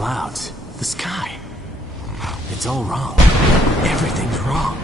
clouds, the sky. It's all wrong. Everything's wrong.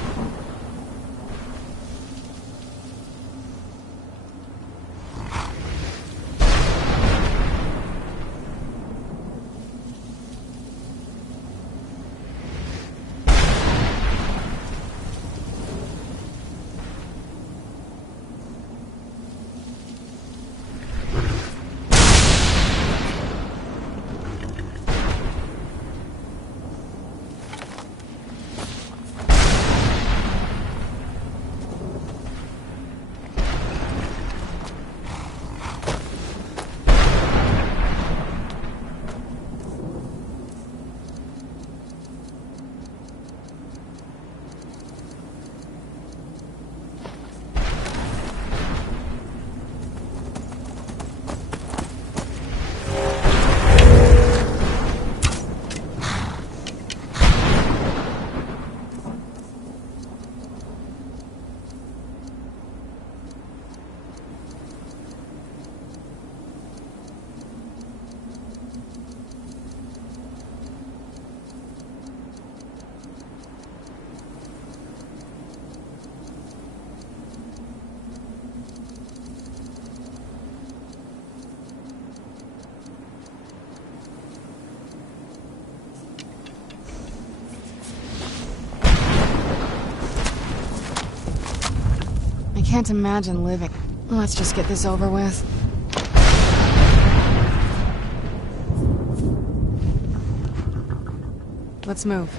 I can't imagine living. Let's just get this over with. Let's move.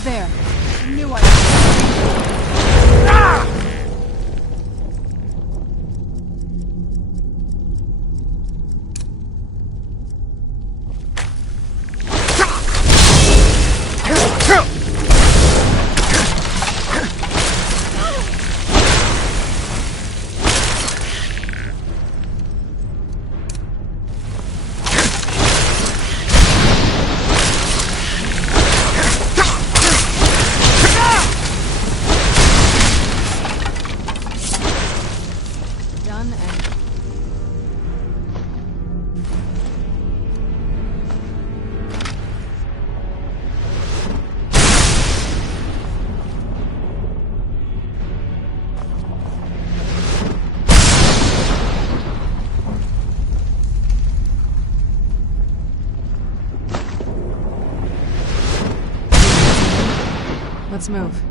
Who's there? I knew I... Done and... Let's move.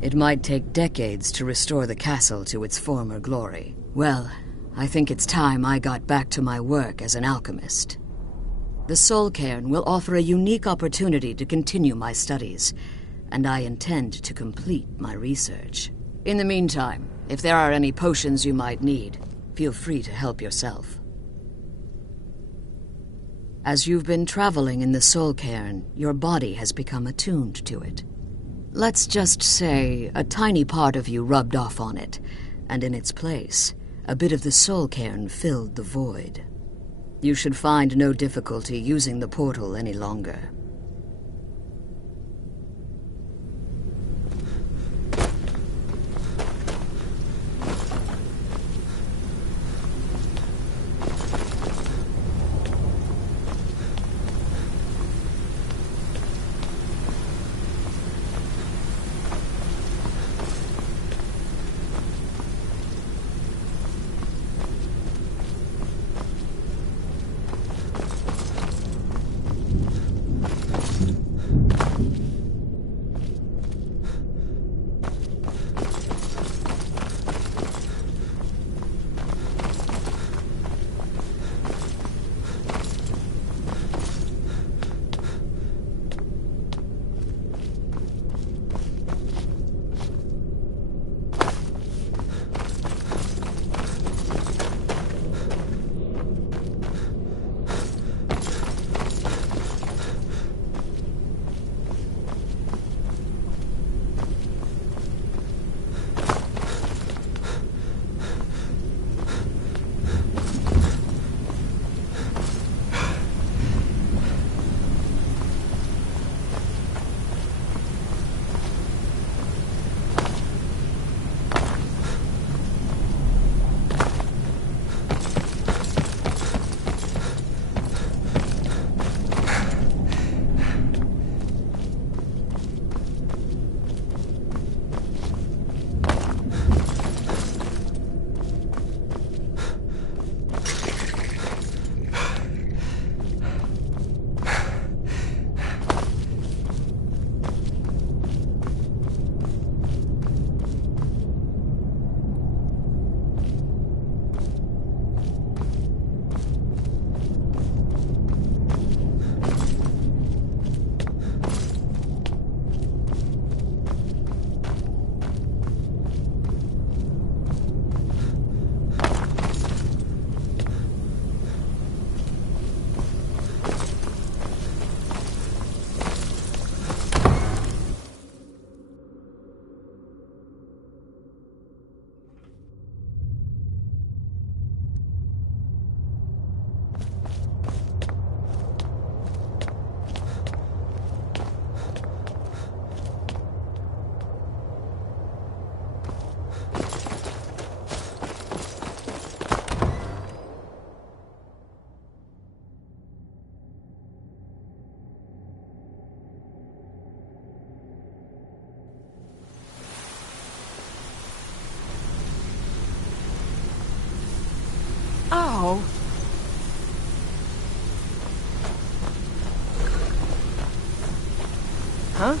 It might take decades to restore the castle to its former glory. Well, I think it's time I got back to my work as an alchemist. The Soul Cairn will offer a unique opportunity to continue my studies, and I intend to complete my research. In the meantime, if there are any potions you might need, feel free to help yourself. As you've been traveling in the Soul Cairn, your body has become attuned to it. Let's just say a tiny part of you rubbed off on it, and in its place, a bit of the Soul Cairn filled the void. You should find no difficulty using the portal any longer. Oh. Huh?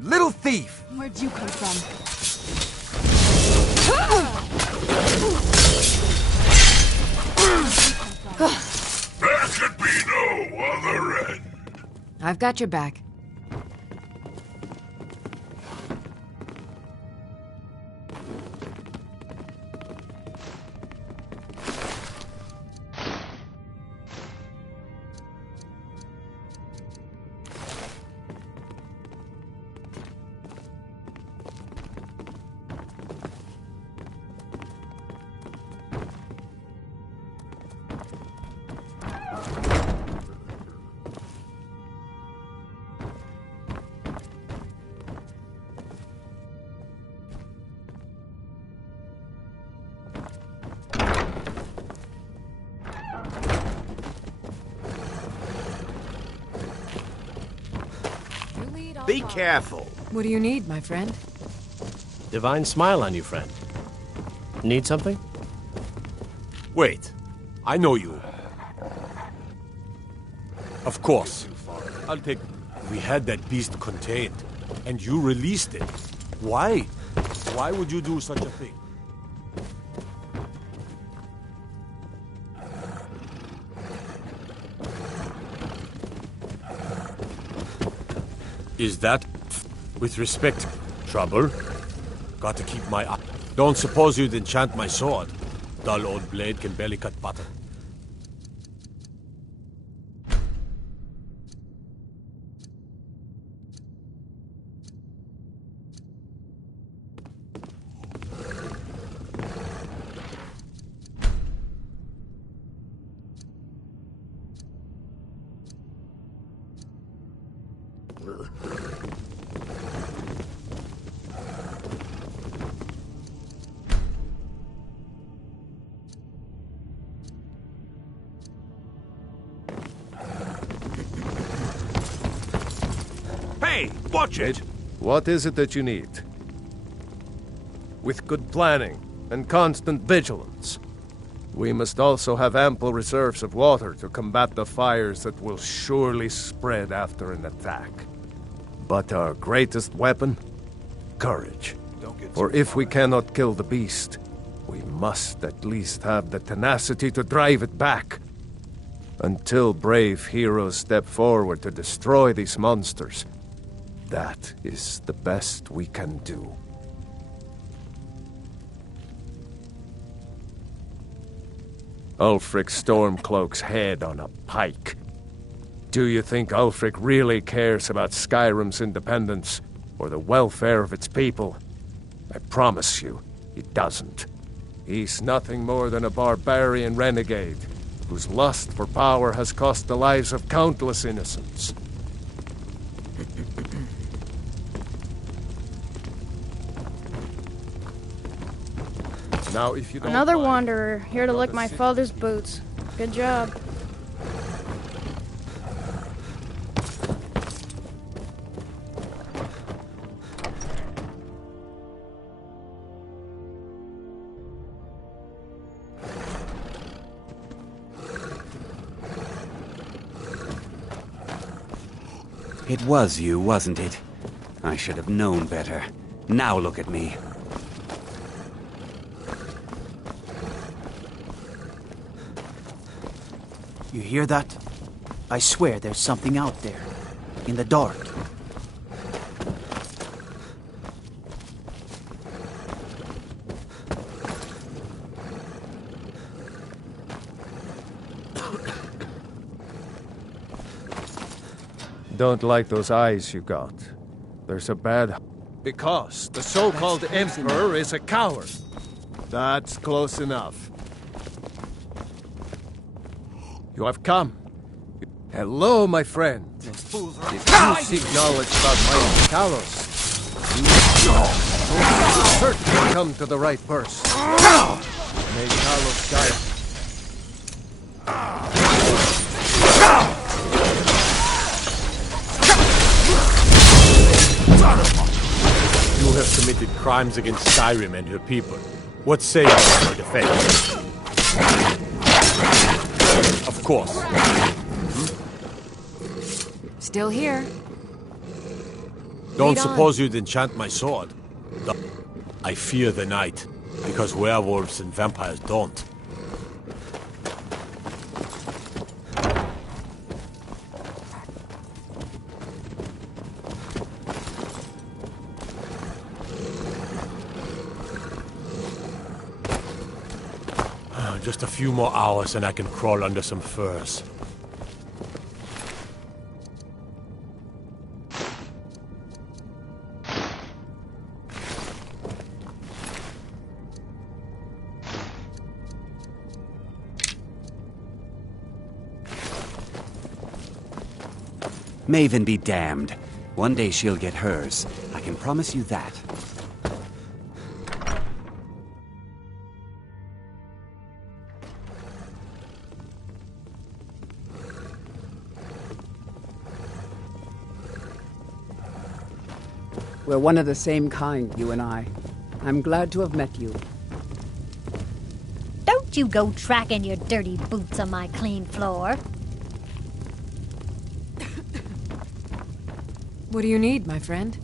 You little thief! Where'd you come from? There could be no other end. I've got your back. Be careful. What do you need, my friend? Divine smile on you, friend. Need something? Wait. I know you. Of course. I'll take... We had that beast contained, and you released it. Why? Why would you do such a thing? Is that, with respect, trouble? Got to keep my eye. Don't suppose you'd enchant my sword. Dull old blade can barely cut butter. Hey, watch it! What is it that you need? With good planning and constant vigilance, we must also have ample reserves of water to combat the fires that will surely spread after an attack. But our greatest weapon? Courage. For if we cannot kill the beast, we must at least have the tenacity to drive it back. Until brave heroes step forward to destroy these monsters, that is the best we can do. Ulfric Stormcloak's head on a pike. Do you think Ulfric really cares about Skyrim's independence or the welfare of its people? I promise you, he doesn't. He's nothing more than a barbarian renegade whose lust for power has cost the lives of countless innocents. Now, if you don't Another mind, wanderer, here to lick my father's boots. Good job. It was you, wasn't it? I should have known better. Now look at me. You hear that? I swear there's something out there. In the dark. Don't like those eyes you got. There's a bad... Because the so-called Emperor is a coward. That's close enough. You have come. Hello, my friend. If you seek knowledge about my Kalos, you certainly come to the right person. May Kalos guide you. You have committed crimes against Skyrim and her people. What say you in your defense? Of course. Still here. Don't Lead on. suppose you'd enchant my sword? I fear the night, because werewolves and vampires don't. Just a few more hours and I can crawl under some furs. Maven be damned. One day she'll get hers. I can promise you that. We're one of the same kind, you and I. I'm glad to have met you. Don't you go tracking your dirty boots on my clean floor. What do you need, my friend?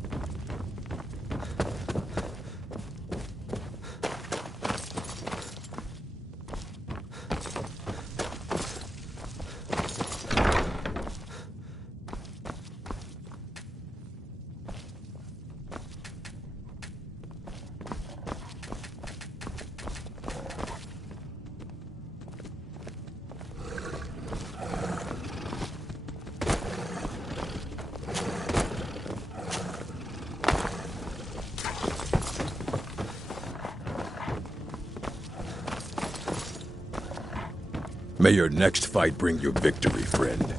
May your next fight bring you victory, friend.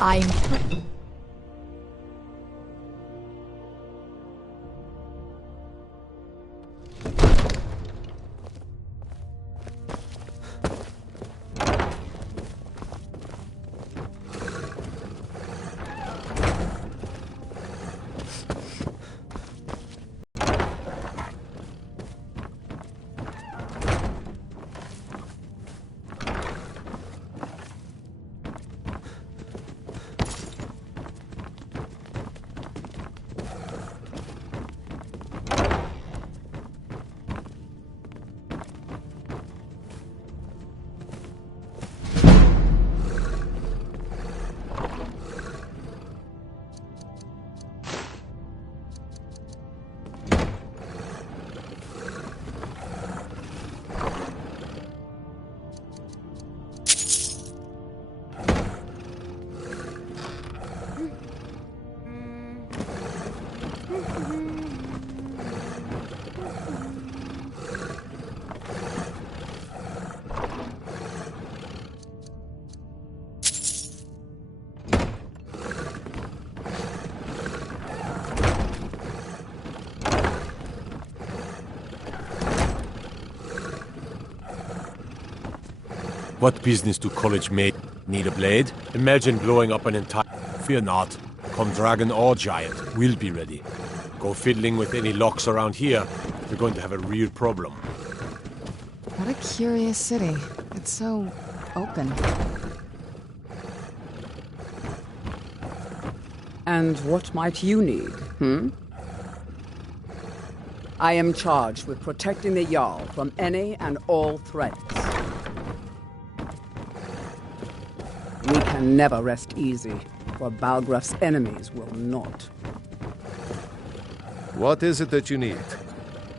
I'm... What business do college mates need a blade? Imagine blowing up an entire... Fear not. Come dragon or giant, we'll be ready. Go fiddling with any locks around here, you're going to have a real problem. What a curious city. It's so open. And what might you need, I am charged with protecting the Jarl from any and all threats. We can never rest easy, for Balgraf's enemies will not. What is it that you need?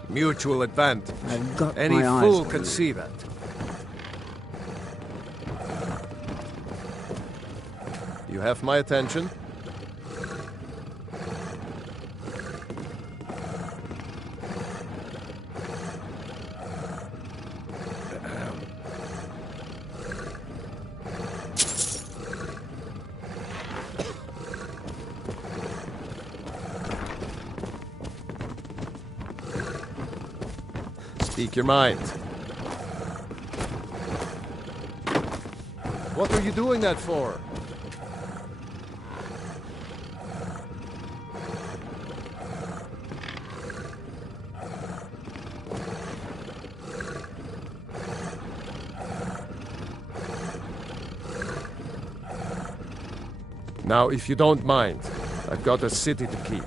Mutual advantage. I've got Any my eyes fool on can you. see that. You have my attention. Speak your mind. What are you doing that for? Now, if you don't mind, I've got a city to keep.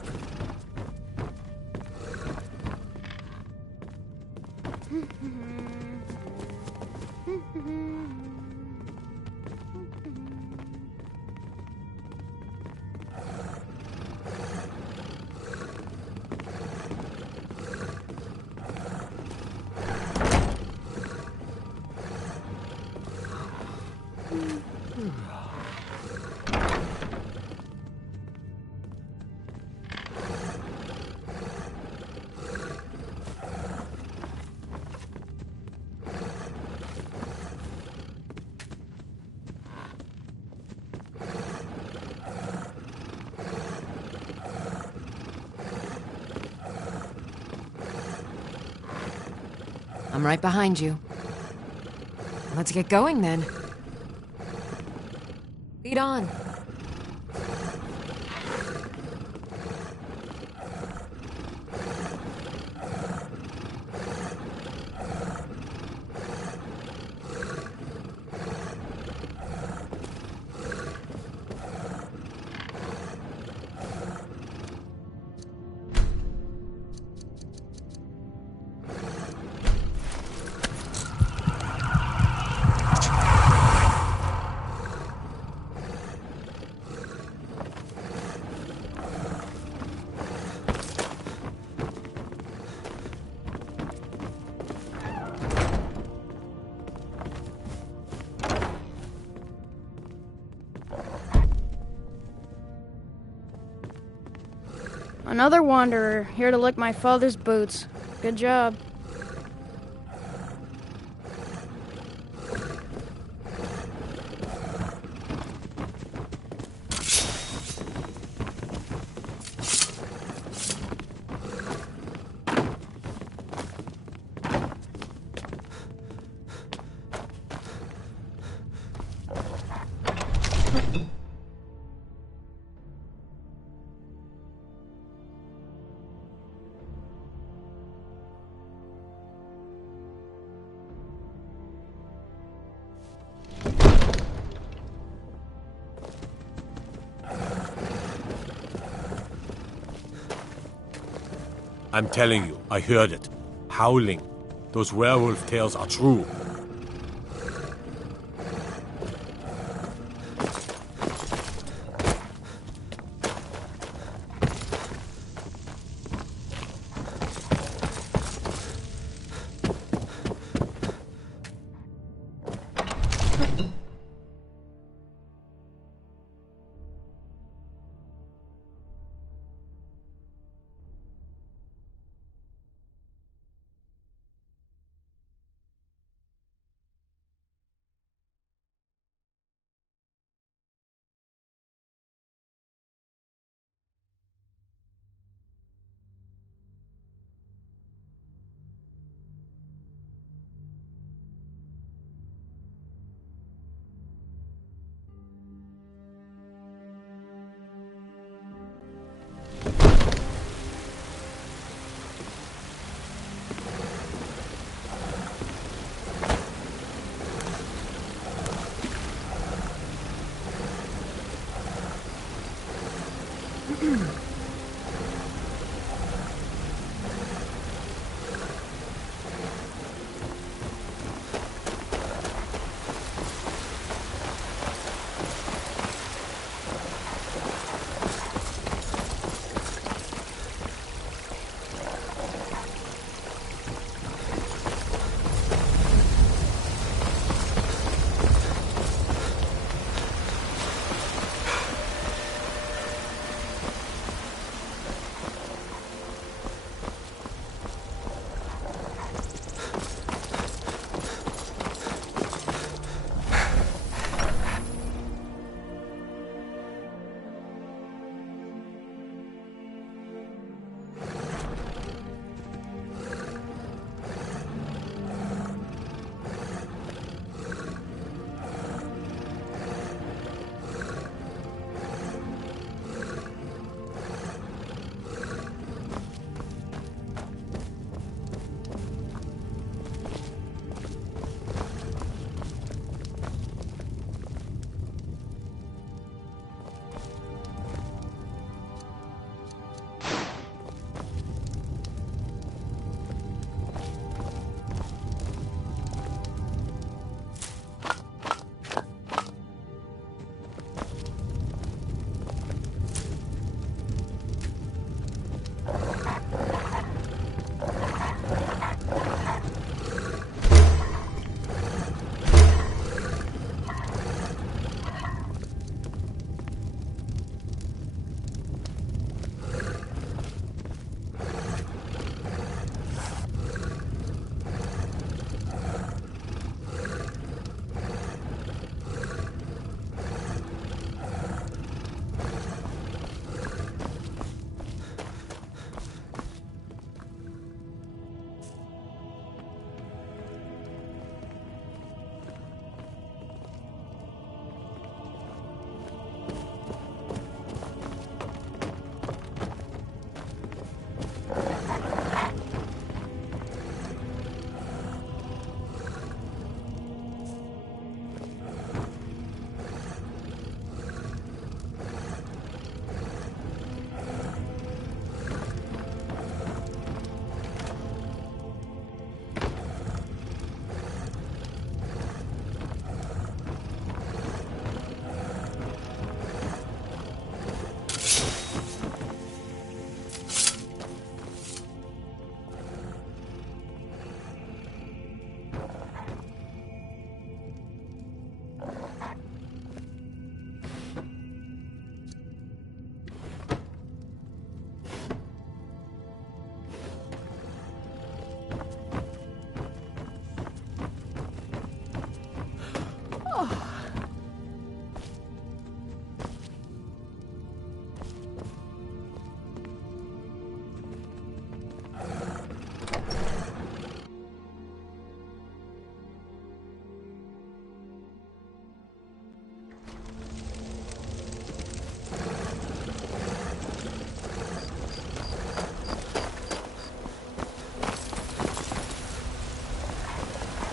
I'm right behind you. Let's get going then. Lead on. Another wanderer, here to lick my father's boots. Good job. I'm telling you, I heard it. Howling. Those werewolf tales are true.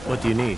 What do you need?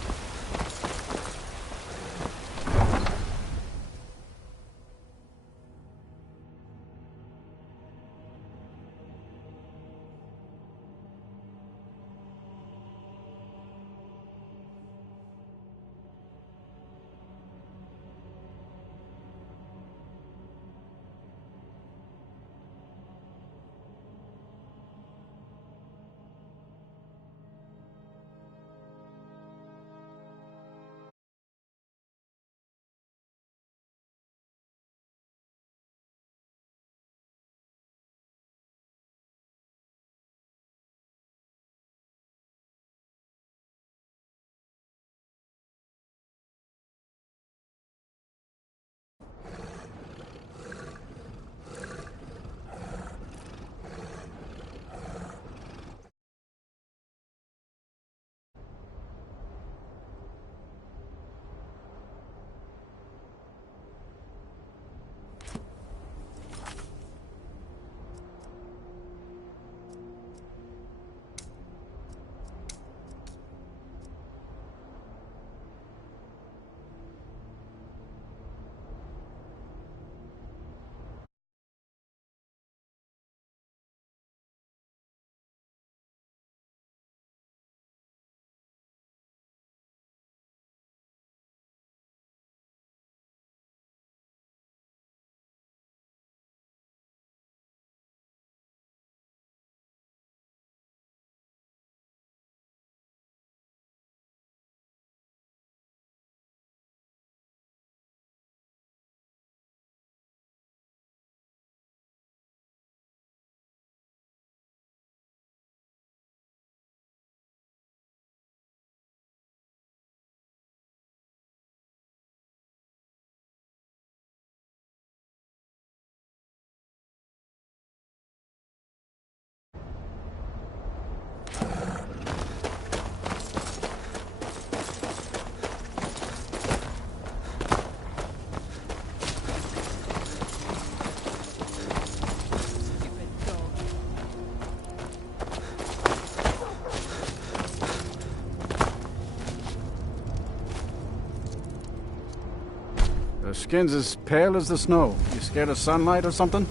Your skin's as pale as the snow. You scared of sunlight or something?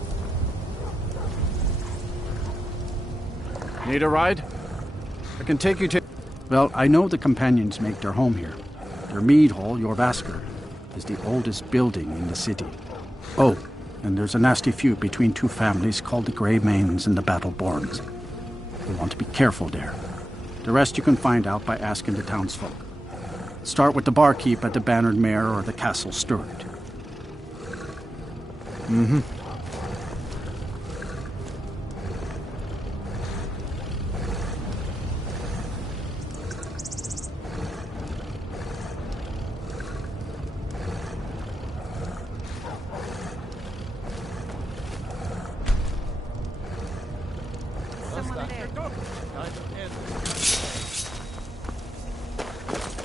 Need a ride? I can take you to... Well, I know the companions make their home here. Their mead hall, your Vasker, is the oldest building in the city. Oh, and there's a nasty feud between two families called the Grey Mains and the Battleborns. You want to be careful there. The rest you can find out by asking the townsfolk. Start with the barkeep at the Bannered Mare or the Castle Steward. Mm-hmm.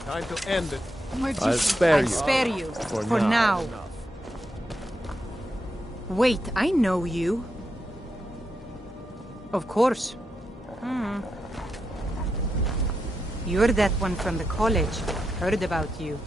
Time to end it. I'll spare you. For now. Wait, I know you. Of course. You're that one from the college. Heard about you.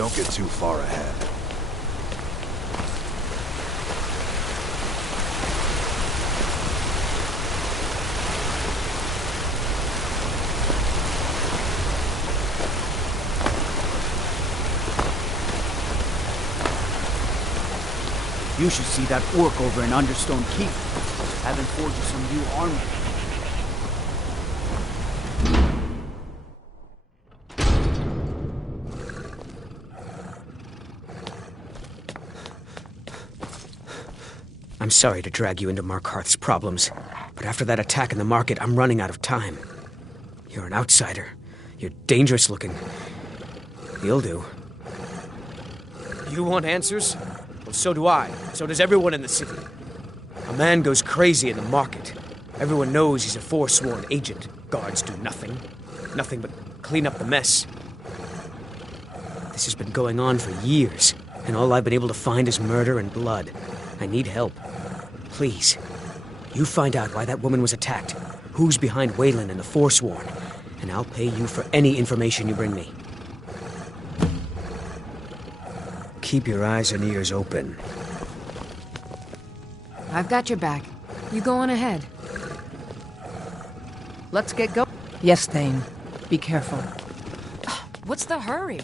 Don't get too far ahead. You should see that orc over in Understone Keep. Haven't forged you some new armor. I'm sorry to drag you into Markarth's problems, but after that attack in the market, I'm running out of time. You're an outsider. You're dangerous looking. You'll do. You want answers? Well, so do I. So does everyone in the city. A man goes crazy in the market. Everyone knows he's a forsworn agent. Guards do nothing. Nothing but clean up the mess. This has been going on for years, and all I've been able to find is murder and blood. I need help. Please, you find out why that woman was attacked, who's behind Waylon and the Forsworn, and I'll pay you for any information you bring me. Keep your eyes and ears open. I've got your back. You go on ahead. Let's get going. Yes, Thane. Be careful. What's the hurry?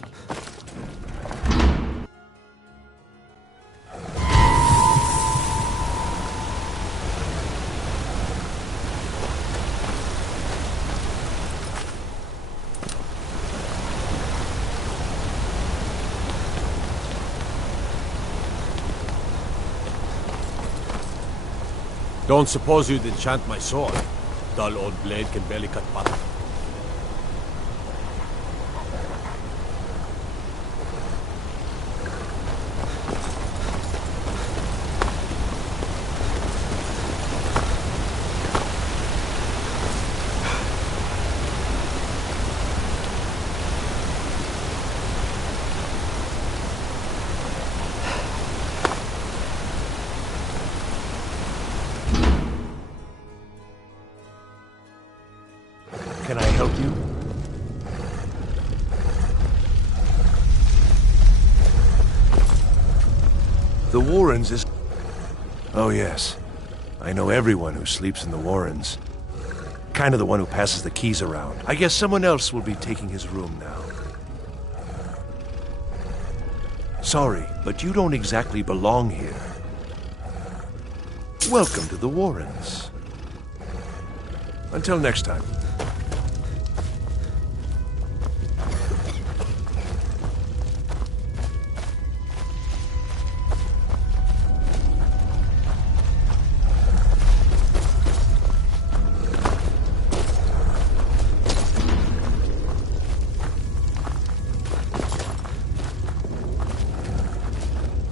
Don't suppose you'd enchant my sword? Dull old blade can barely cut butter. Can I help you? The Warrens is... Oh, yes. I know everyone who sleeps in the Warrens. Kind of the one who passes the keys around. I guess someone else will be taking his room now. Sorry, but you don't exactly belong here. Welcome to the Warrens. Until next time.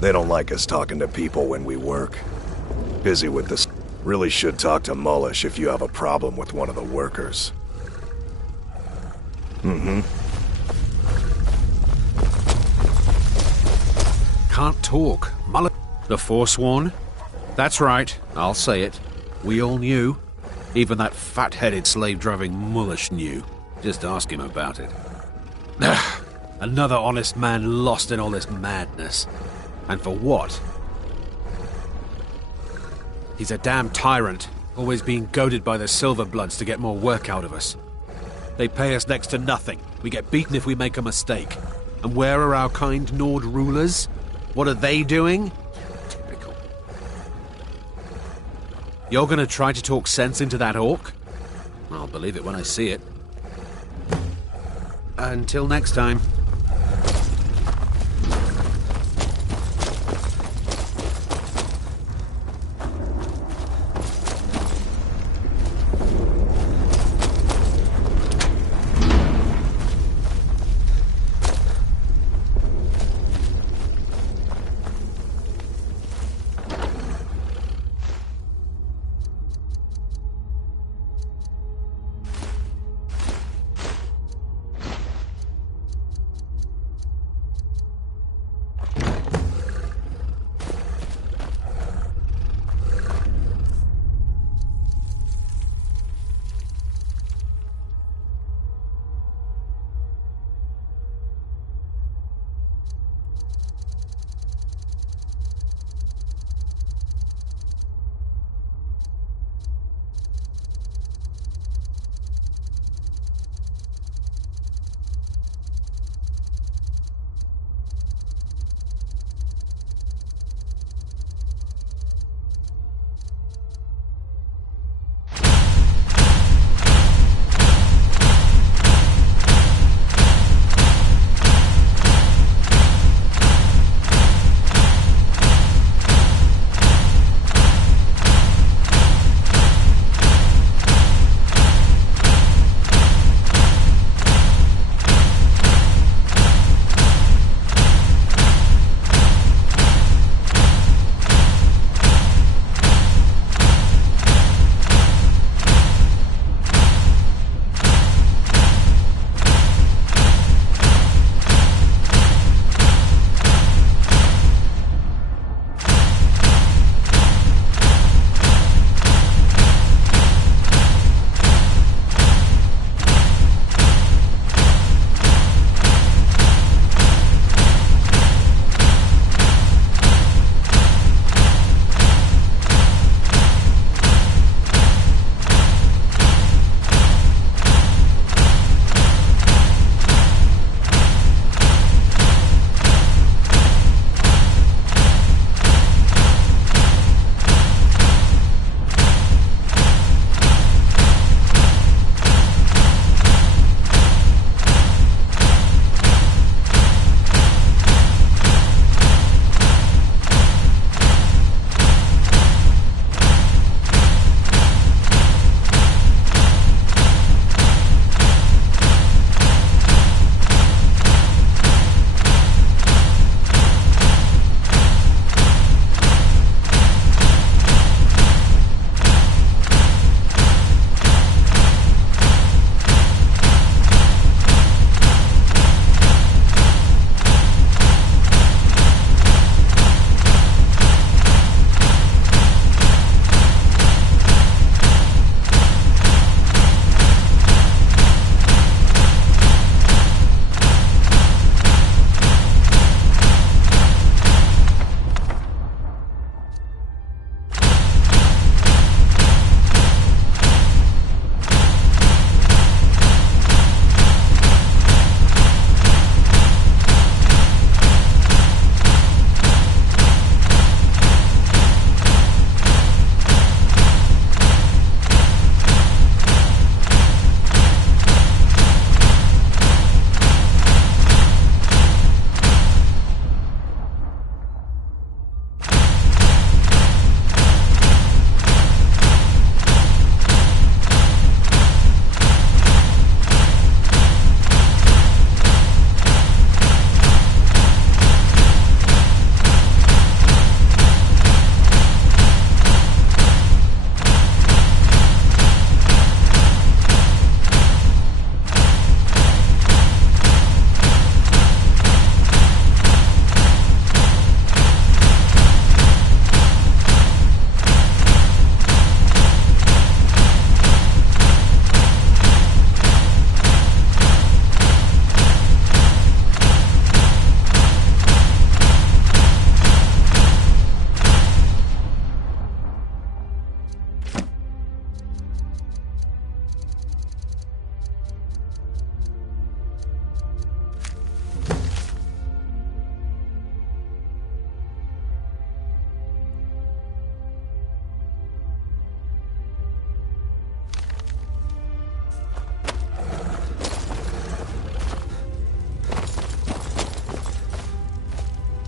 They don't like us talking to people when we work. Busy with this. Really should talk to Mullish if you have a problem with one of the workers. Can't talk. The Forsworn? That's right, I'll say it. We all knew. Even that fat-headed slave-driving Mullish knew. Just ask him about it. Another honest man lost in all this madness. And for what? He's a damn tyrant, always being goaded by the Silverbloods to get more work out of us. They pay us next to nothing. We get beaten if we make a mistake. And where are our kind Nord rulers? What are they doing? Typical. You're gonna try to talk sense into that orc? I'll believe it when I see it. Until next time.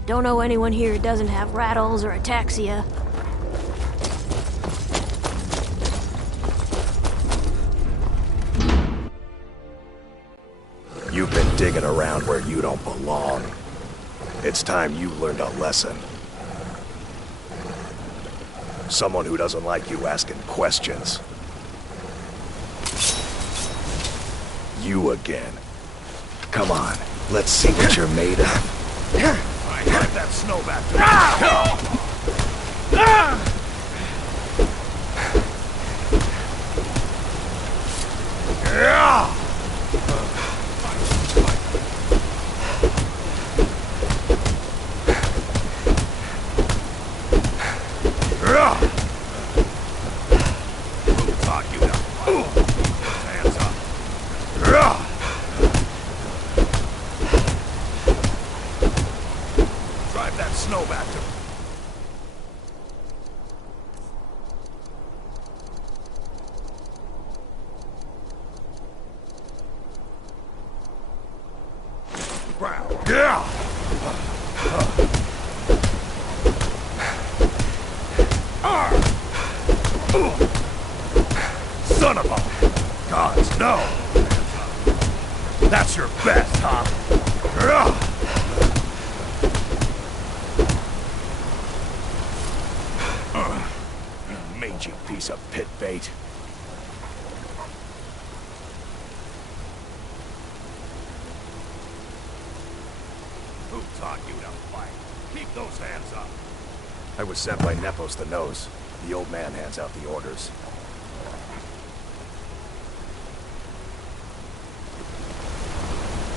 Don't know anyone here who doesn't have rattles or ataxia. You've been digging around where you don't belong. It's time you learned a lesson. Someone who doesn't like you asking questions. You again. Come on, let's see what you're made of. I drive that snow back to Son of a... Gods, no! That's your best, huh? Mangy piece of pit bait. Who taught you to fight? Keep those hands up. I was sent by Nepos the Nose. The old man hands out the orders.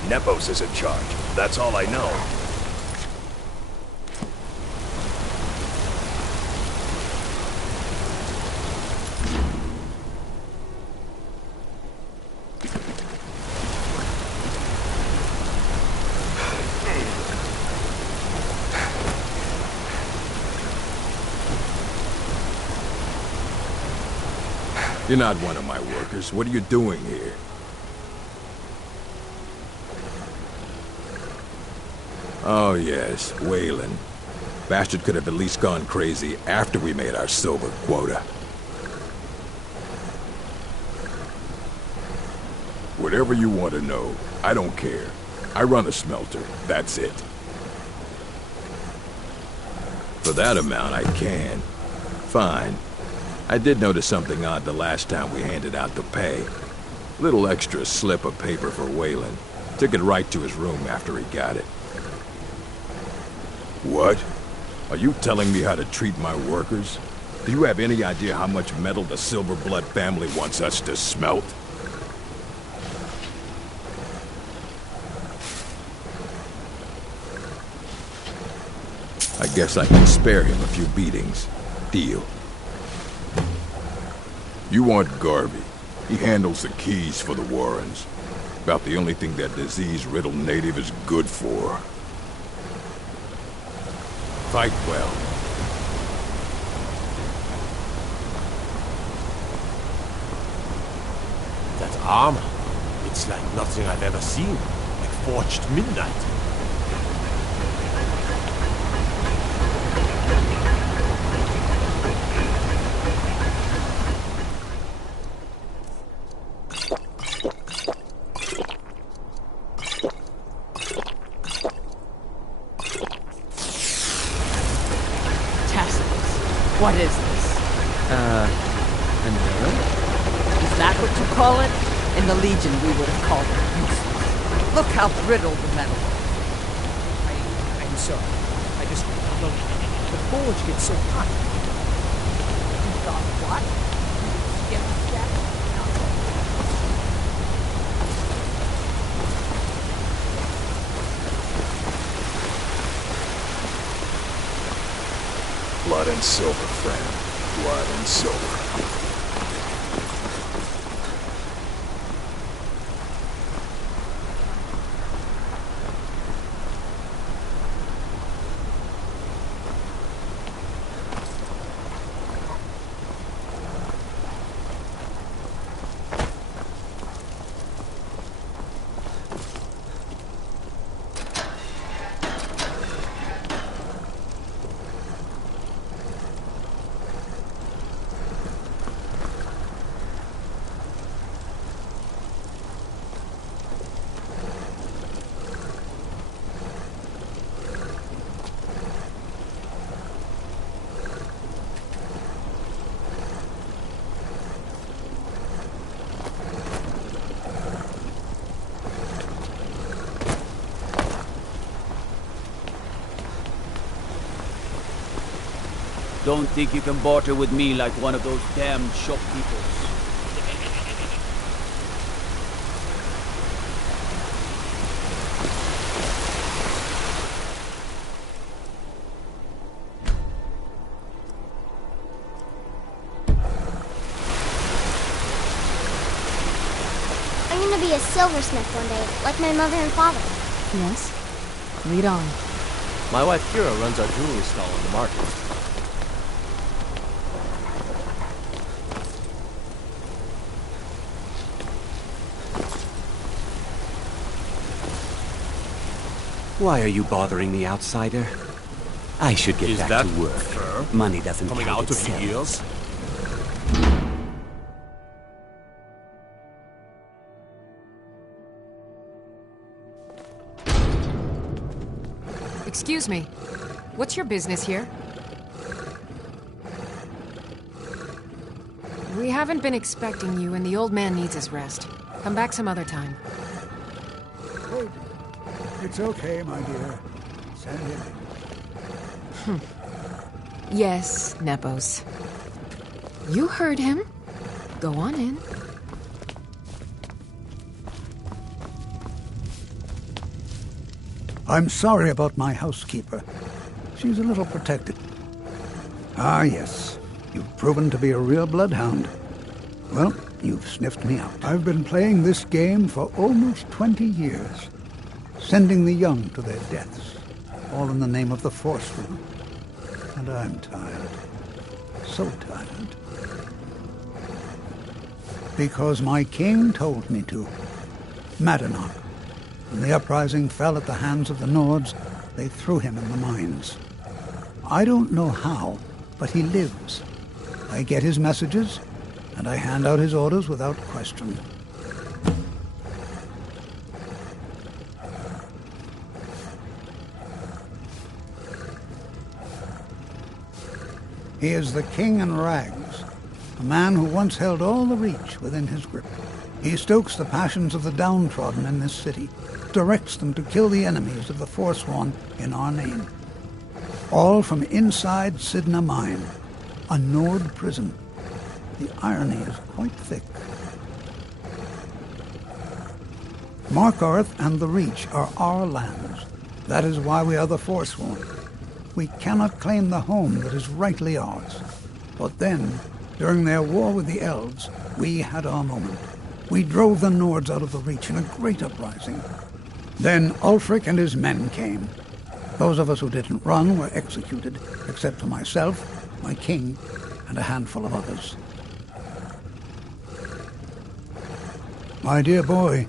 Nepos is in charge. That's all I know. You're not one of my workers. What are you doing here? Oh yes, Waylon. Bastard could have at least gone crazy after we made our silver quota. Whatever you want to know, I don't care. I run a smelter, that's it. For that amount, I can. Fine. I did notice something odd the last time we handed out the pay. Little extra slip of paper for Waylon. Took it right to his room after he got it. What? Are you telling me how to treat my workers? Do you have any idea how much metal the Silverblood family wants us to smelt? I guess I can spare him a few beatings. Deal. You want Garvey. He handles the keys for the Warrens. About the only thing that disease-riddled native is good for. Fight well. That armor, it's like nothing I've ever seen. Like forged midnight. What is this? A mirror? Is that what you call it? In the Legion, we would have called it useless. Look how brittle the metal is. I'm sorry. I just... Look, the forge gets so hot. You thought what? Get the stack? Blood and silver, friend. Blood and silver. Don't think you can barter with me like one of those damned shopkeepers. I'm gonna be a silversmith one day, like my mother and father. Yes? Lead on. My wife Kira runs our jewelry stall in the market. Why are you bothering the outsider? I should get back to work. Fur Money doesn't coming count out of itself. your ears? Excuse me. What's your business here? We haven't been expecting you, and the old man needs his rest. Come back some other time. Wait. It's okay, my dear. Send him. Yes, Nepos. You heard him. Go on in. I'm sorry about my housekeeper. She's a little protected. Ah, yes. You've proven to be a real bloodhound. Well, you've sniffed me out. I've been playing this game for almost 20 years. Sending the young to their deaths. All in the name of the Forsworn. And I'm tired. So tired. Because my king told me to. Madanach. When the uprising fell at the hands of the Nords, they threw him in the mines. I don't know how, but he lives. I get his messages, and I hand out his orders without question. He is the king in rags, a man who once held all the Reach within his grip. He stokes the passions of the downtrodden in this city, directs them to kill the enemies of the Forsworn in our name. All from inside Sidna Mine, a Nord prison. The irony is quite thick. Markarth and the Reach are our lands. That is why we are the Forsworn. We cannot claim the home that is rightly ours. But then, during their war with the Elves, we had our moment. We drove the Nords out of the Reach in a great uprising. Then Ulfric and his men came. Those of us who didn't run were executed, except for myself, my king, and a handful of others. My dear boy,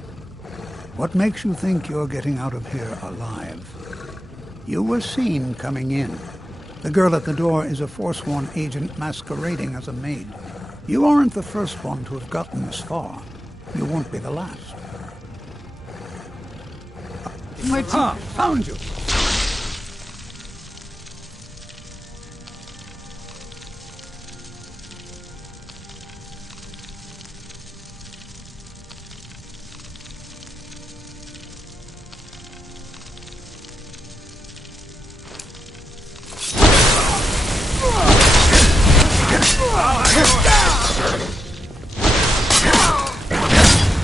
what makes you think you're getting out of here alive? You were seen coming in. The girl at the door is a Forsworn agent masquerading as a maid. You aren't the first one to have gotten this far. You won't be the last. Found you!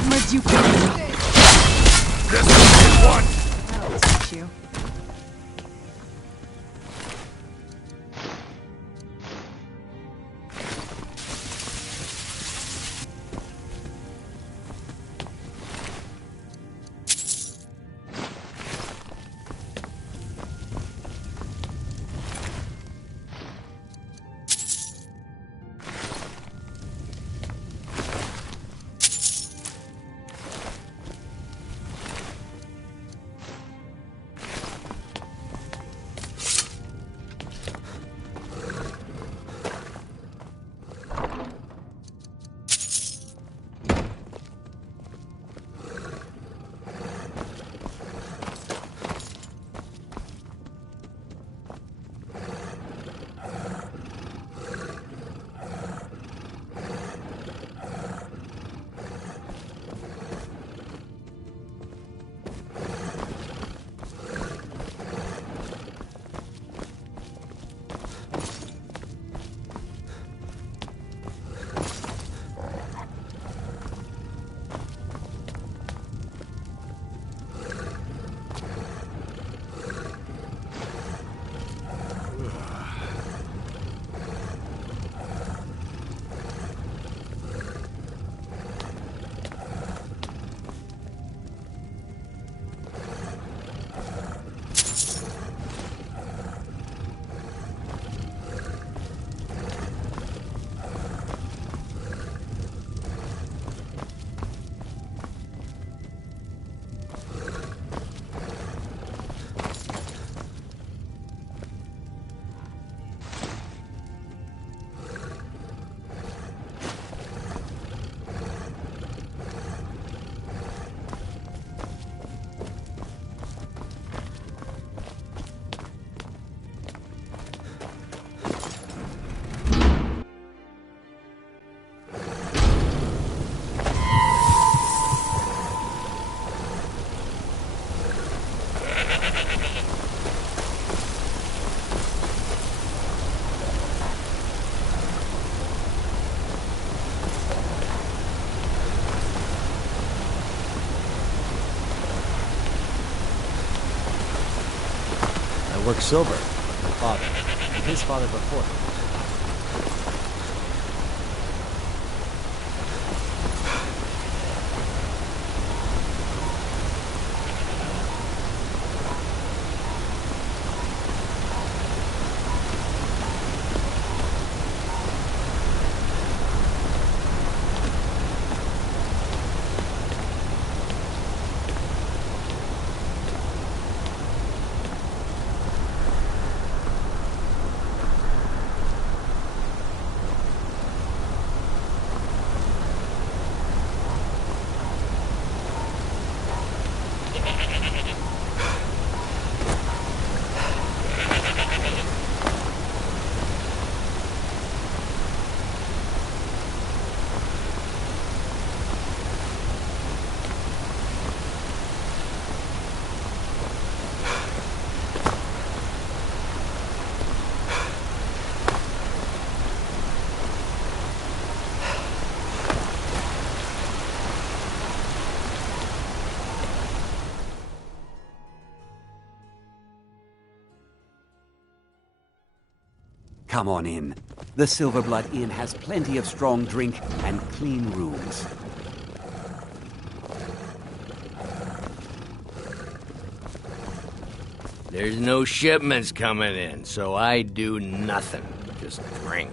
Where'd you come from? This is one! I'll teach you. work silver. My father, and his father before him. Come on in. The Silverblood Inn has plenty of strong drink and clean rooms. There's no shipments coming in, so I do nothing. Just drink.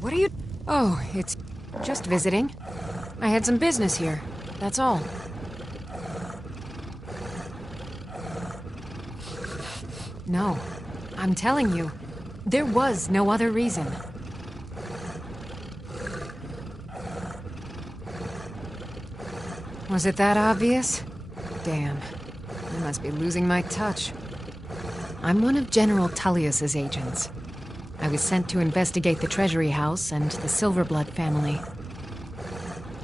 What are you... Oh, it's just visiting. I had some business here. That's all. No. I'm telling you. There was no other reason. Was it that obvious? Damn. I must be losing my touch. I'm one of General Tullius's agents. I was sent to investigate the Treasury House and the Silverblood family.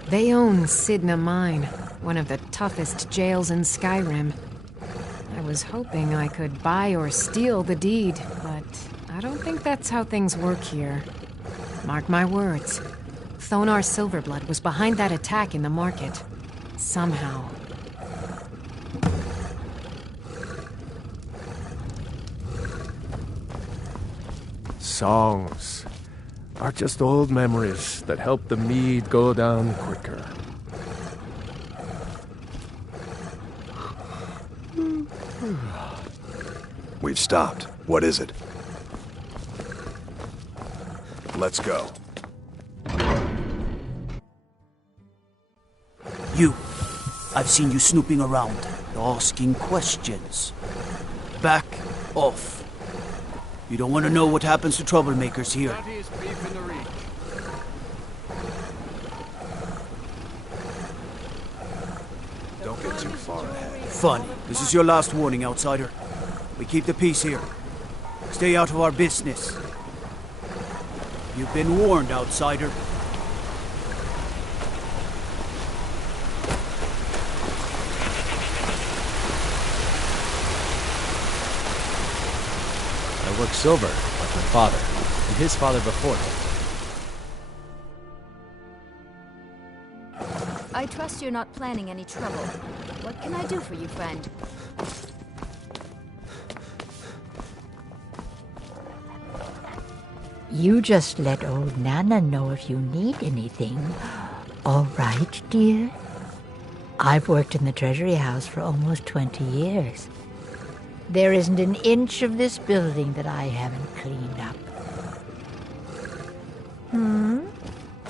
They own Sidna Mine, one of the toughest jails in Skyrim. I was hoping I could buy or steal the deed, but I don't think that's how things work here. Mark my words. Thonar Silverblood was behind that attack in the market. Somehow. Songs are just old memories that help the mead go down quicker. We've stopped. What is it? Let's go. You. I've seen you snooping around, asking questions. Back off. You don't want to know what happens to troublemakers here. Don't get too far ahead. Funny. This is your last warning, outsider. We keep the peace here. Stay out of our business. You've been warned, outsider. I work silver, like my father, and his father before him. I trust you're not planning any trouble. What can I do for you, friend? You just let old Nana know if you need anything. All right, dear? I've worked in the Treasury House for almost 20 years. There isn't an inch of this building that I haven't cleaned up.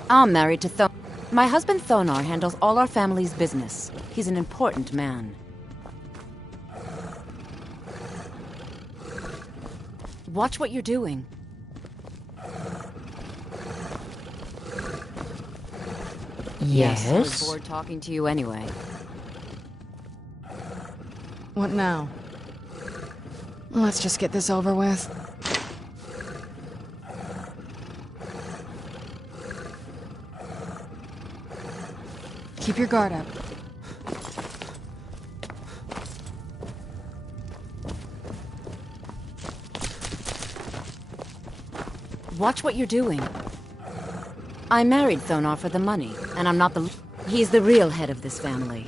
I'm married to Thonar. My husband Thonar handles all our family's business. He's an important man. Watch what you're doing. Yes? I was bored talking to you anyway. What now? Let's just get this over with. Keep your guard up. Watch what you're doing. I married Thonar for the money, and I'm not the... He's the real head of this family.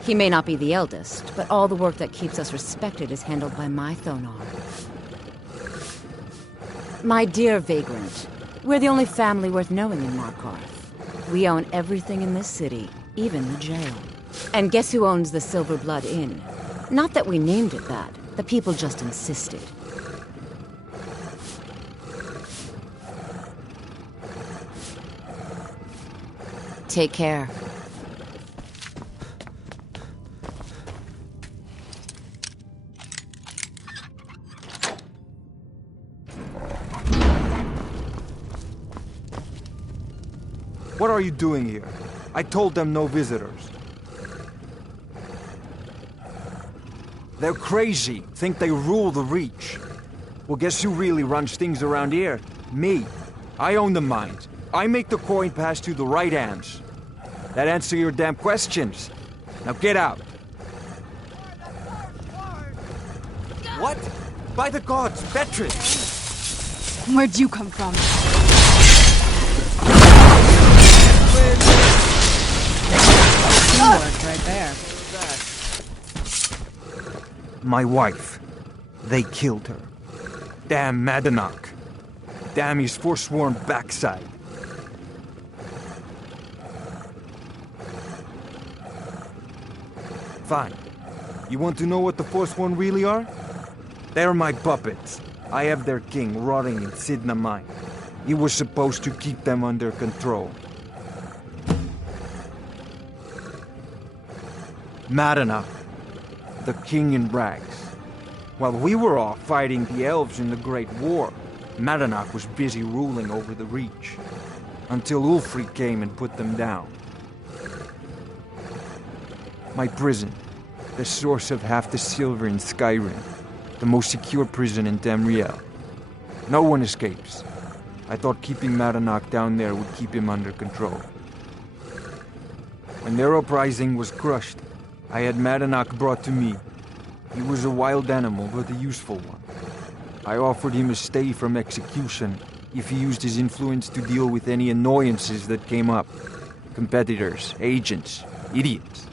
He may not be the eldest, but all the work that keeps us respected is handled by my Thonar. My dear Vagrant, we're the only family worth knowing in Markarth. We own everything in this city, even the jail. And guess who owns the Silver Blood Inn? Not that we named it that. The people just insisted. Take care. What are you doing here? I told them no visitors. They're crazy. Think they rule the Reach. Well, guess who really runs things around here? Me. I own the mines. I make the coin pass to the right hands. That answer your damn questions. Now get out. What? By the gods, Beatrice! Where'd you come from? Teamwork right there. My wife. They killed her. Damn Madanach. Damn his forsworn backside. Fine. You want to know what the Forsworn really are? They're my puppets. I have their king rotting in Sidna Mine. He was supposed to keep them under control. Madanach, the king in rags. While we were off fighting the elves in the Great War, Madanach was busy ruling over the Reach. Until Ulfric came and put them down. My prison, the source of half the silver in Skyrim, the most secure prison in Tamriel. No one escapes. I thought keeping Madanach down there would keep him under control. When their uprising was crushed, I had Madanach brought to me. He was a wild animal, but a useful one. I offered him a stay from execution if he used his influence to deal with any annoyances that came up. Competitors, agents, idiots.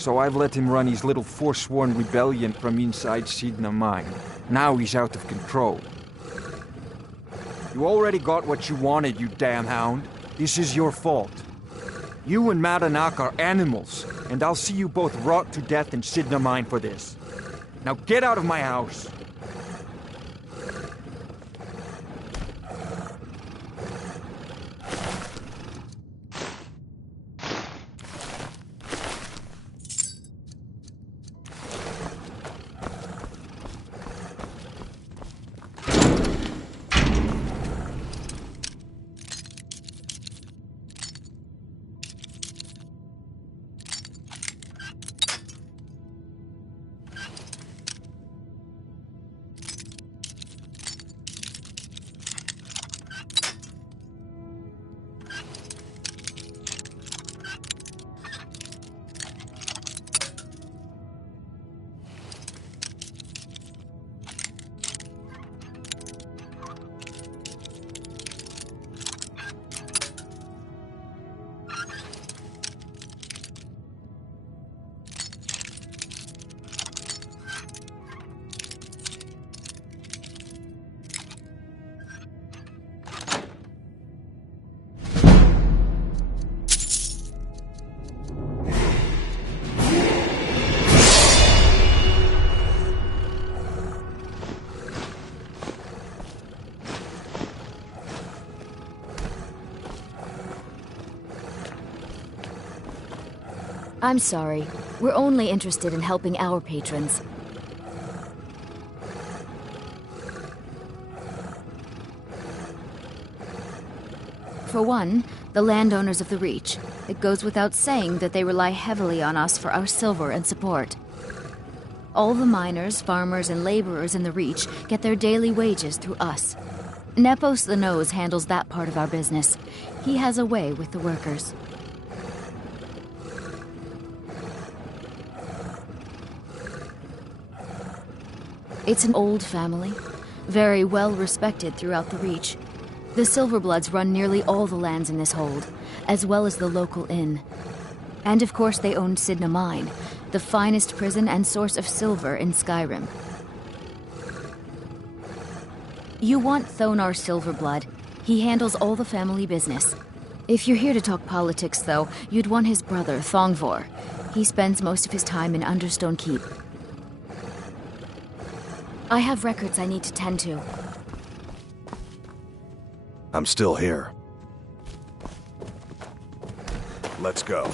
So I've let him run his little forsworn rebellion from inside Sidna Mine. Now he's out of control. You already got what you wanted, you damn hound. This is your fault. You and Madanach are animals, and I'll see you both rot to death in Sidna Mine for this. Now get out of my house! I'm sorry. We're only interested in helping our patrons. For one, the landowners of the Reach. It goes without saying that they rely heavily on us for our silver and support. All the miners, farmers, and laborers in the Reach get their daily wages through us. Nepos the Nose handles that part of our business. He has a way with the workers. It's an old family, very well respected throughout the Reach. The Silverbloods run nearly all the lands in this hold, as well as the local inn. And of course they owned Sidna Mine, the finest prison and source of silver in Skyrim. You want Thonar Silverblood. He handles all the family business. If you're here to talk politics, though, you'd want his brother, Thongvor. He spends most of his time in Understone Keep. I have records I need to tend to. I'm still here. Let's go.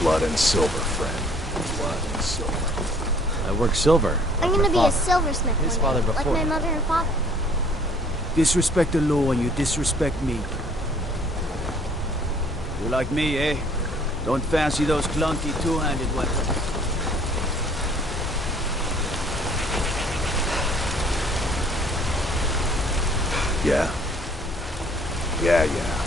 Blood and silver, friend. Blood and silver. I work silver. I'm gonna be a silversmith His one day, father like before. my mother and father. Disrespect the law and you disrespect me. You like me, eh? Don't fancy those clunky two-handed weapons. Yeah. Yeah.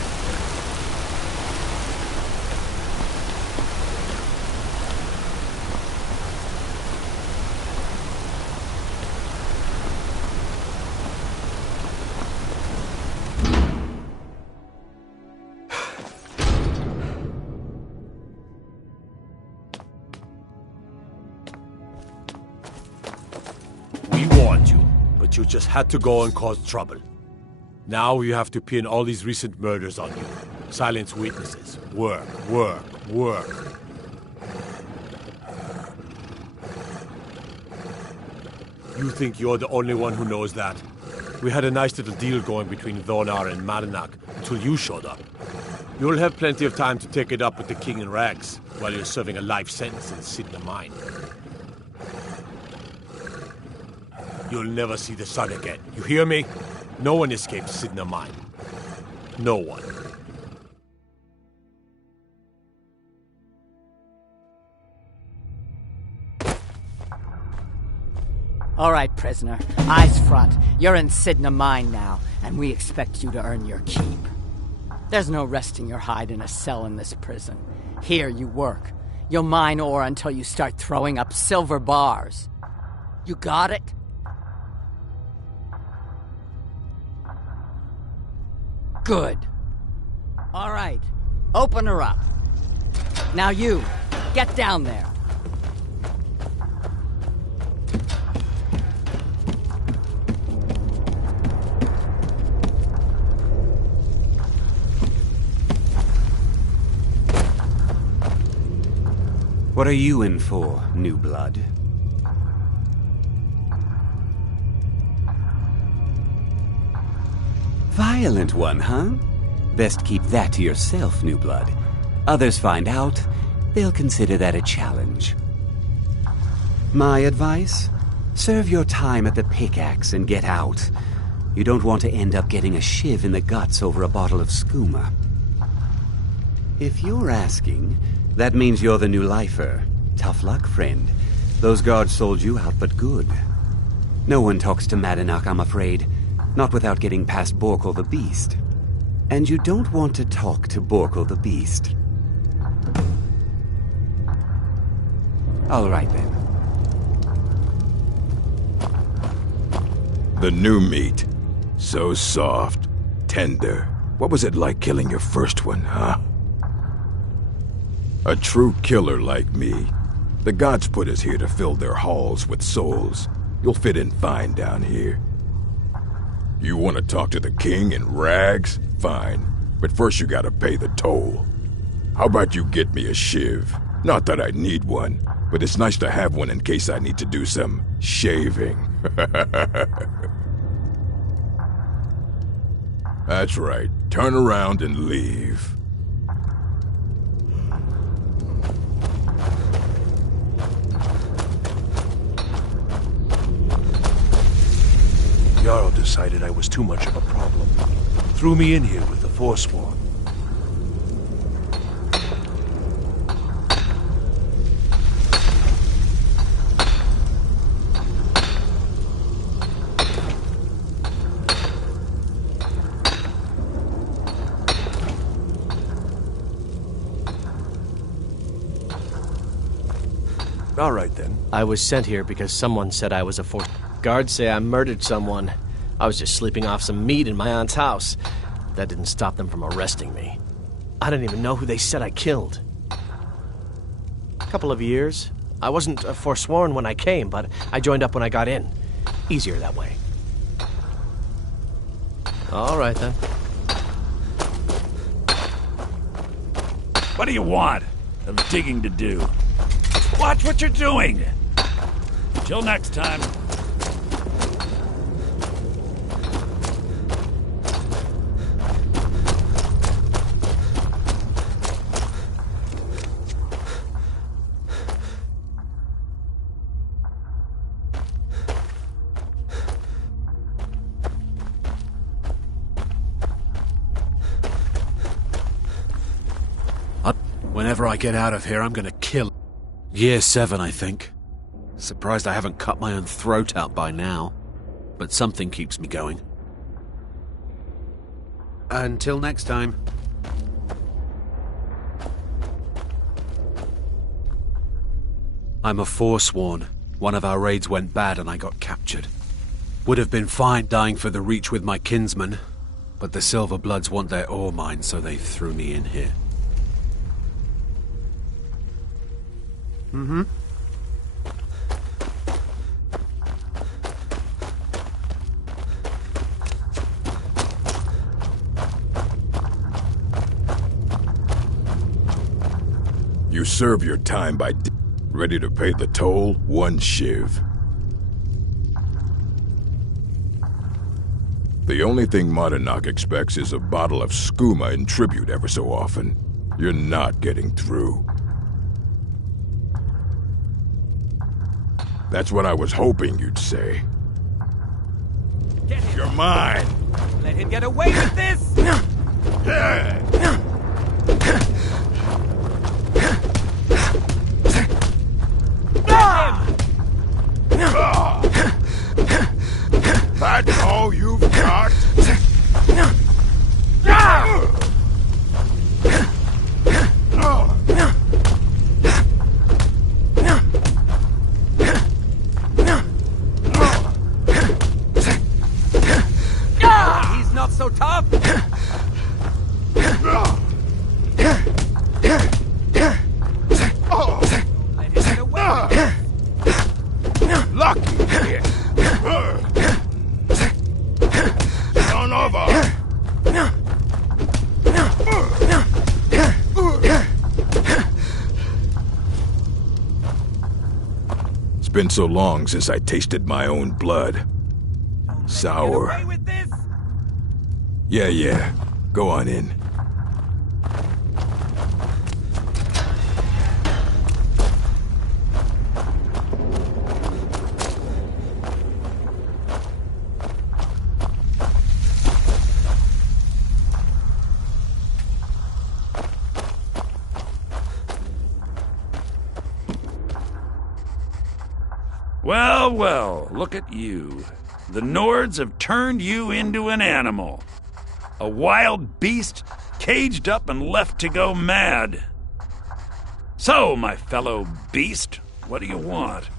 We warned you, but you just had to go and cause trouble. Now you have to pin all these recent murders on you. Silence witnesses. Work. You think you're the only one who knows that? We had a nice little deal going between Thonar and Madanak until you showed up. You'll have plenty of time to take it up with the king in rags while you're serving a life sentence in Sidna Mine. You'll never see the sun again. You hear me? No one escapes Sidna Mine. No one. All right, prisoner. Eyes front. You're in Sidna Mine now, and we expect you to earn your keep. There's no resting your hide in a cell in this prison. Here you work. You'll mine ore until you start throwing up silver bars. You got it? Good. All right. Open her up. Now you, get down there. What are you in for, new blood? Violent one, huh? Best keep that to yourself, new blood. Others find out, they'll consider that a challenge. My advice? Serve your time at the pickaxe and get out. You don't want to end up getting a shiv in the guts over a bottle of skooma. If you're asking, that means you're the new lifer. Tough luck, friend. Those guards sold you out, but good. No one talks to Madanak, I'm afraid. Not without getting past Borkle the Beast. And you don't want to talk to Borkle the Beast. All right, then. The new meat. So soft, tender. What was it like killing your first one, huh? A true killer like me. The gods put us here to fill their halls with souls. You'll fit in fine down here. You want to talk to the king in rags? Fine. But first you gotta pay the toll. How about you get me a shiv? Not that I need one, but it's nice to have one in case I need to do some shaving. That's right. Turn around and leave. Jarl decided I was too much of a problem. Threw me in here with the Forsworn. All right, then. I was sent here because someone said I was a force. Guards say I murdered someone. I was just sleeping off some meat in my aunt's house. That didn't stop them from arresting me. I didn't even know who they said I killed. A couple of years. I wasn't forsworn when I came, but I joined up when I got in. Easier that way. All right, then. What do you want? I have digging to do. Watch what you're doing! Till next time. Whenever I get out of here, I'm gonna kill... Year 7, I think. Surprised I haven't cut my own throat out by now. But something keeps me going. Until next time. I'm a Forsworn. One of our raids went bad and I got captured. Would have been fine dying for the Reach with my kinsmen, but the Silver Bloods want their ore mine, so they threw me in here. Mm-hmm. You serve your time by ready to pay the toll, 1 shiv. The only thing Monadnock expects is a bottle of skooma in tribute ever so often. You're not getting through. That's what I was hoping you'd say. You're mine! Let him get away with this! That's all you've got? He's not so tough! Let him get away! Lucky hit! Son of a... It's been so long since I tasted my own blood. Sour. Yeah. Go on in. Well, look at you. The Nords have turned you into an animal. A wild beast, caged up and left to go mad. So, my fellow beast, what do you want?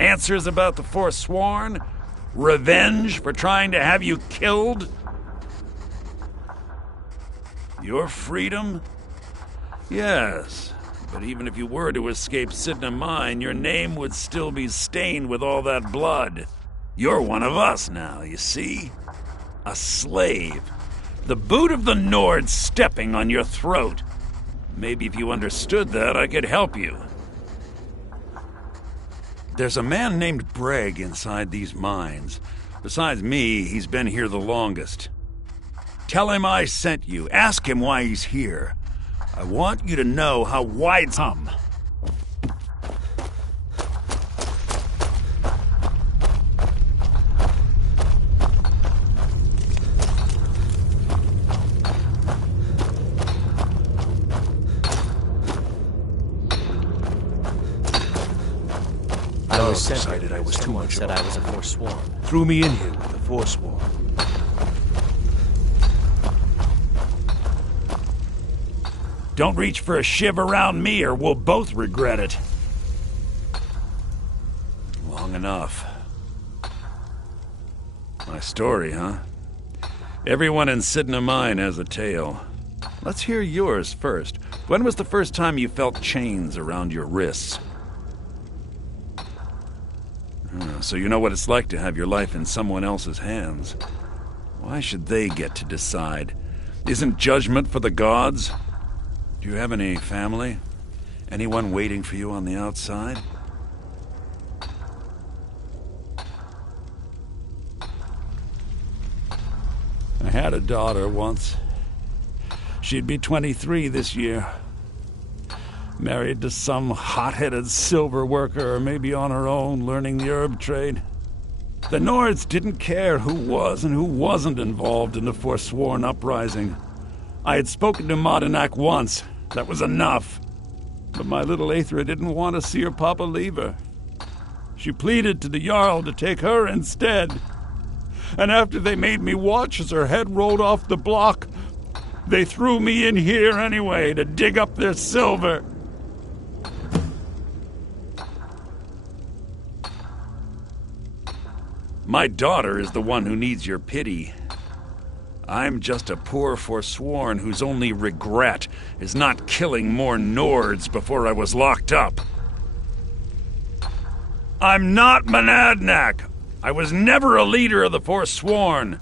Answers about the Forsworn? Revenge for trying to have you killed? Your freedom? Yes. But even if you were to escape Sidna Mine, your name would still be stained with all that blood. You're one of us now, you see? A slave. The boot of the Nord stepping on your throat. Maybe if you understood that, I could help you. There's a man named Breg inside these mines. Besides me, he's been here the longest. Tell him I sent you. Ask him why he's here. I want you to know how wide some. I was decided I was too much. Said I was a Forsworn. Threw me in here with the Forsworn. Don't reach for a shiv around me or we'll both regret it. long enough. My story, huh? Everyone in Sidna Mine has a tale. Let's hear yours first. When was the first time you felt chains around your wrists? So you know what it's like to have your life in someone else's hands. Why should they get to decide? Isn't judgment for the gods? Do you have any family? Anyone waiting for you on the outside? I had a daughter once. She'd be 23 this year. Married to some hot-headed silver worker, or maybe on her own, learning the herb trade. The Nords didn't care who was and who wasn't involved in the Forsworn uprising. I had spoken to Madanak once. That was enough. But my little Aethra didn't want to see her papa leave her. She pleaded to the Jarl to take her instead. And after they made me watch as her head rolled off the block, they threw me in here anyway to dig up their silver. My daughter is the one who needs your pity. I'm just a poor Forsworn whose only regret is not killing more Nords before I was locked up. I'm not Monadnack. I was never a leader of the Forsworn.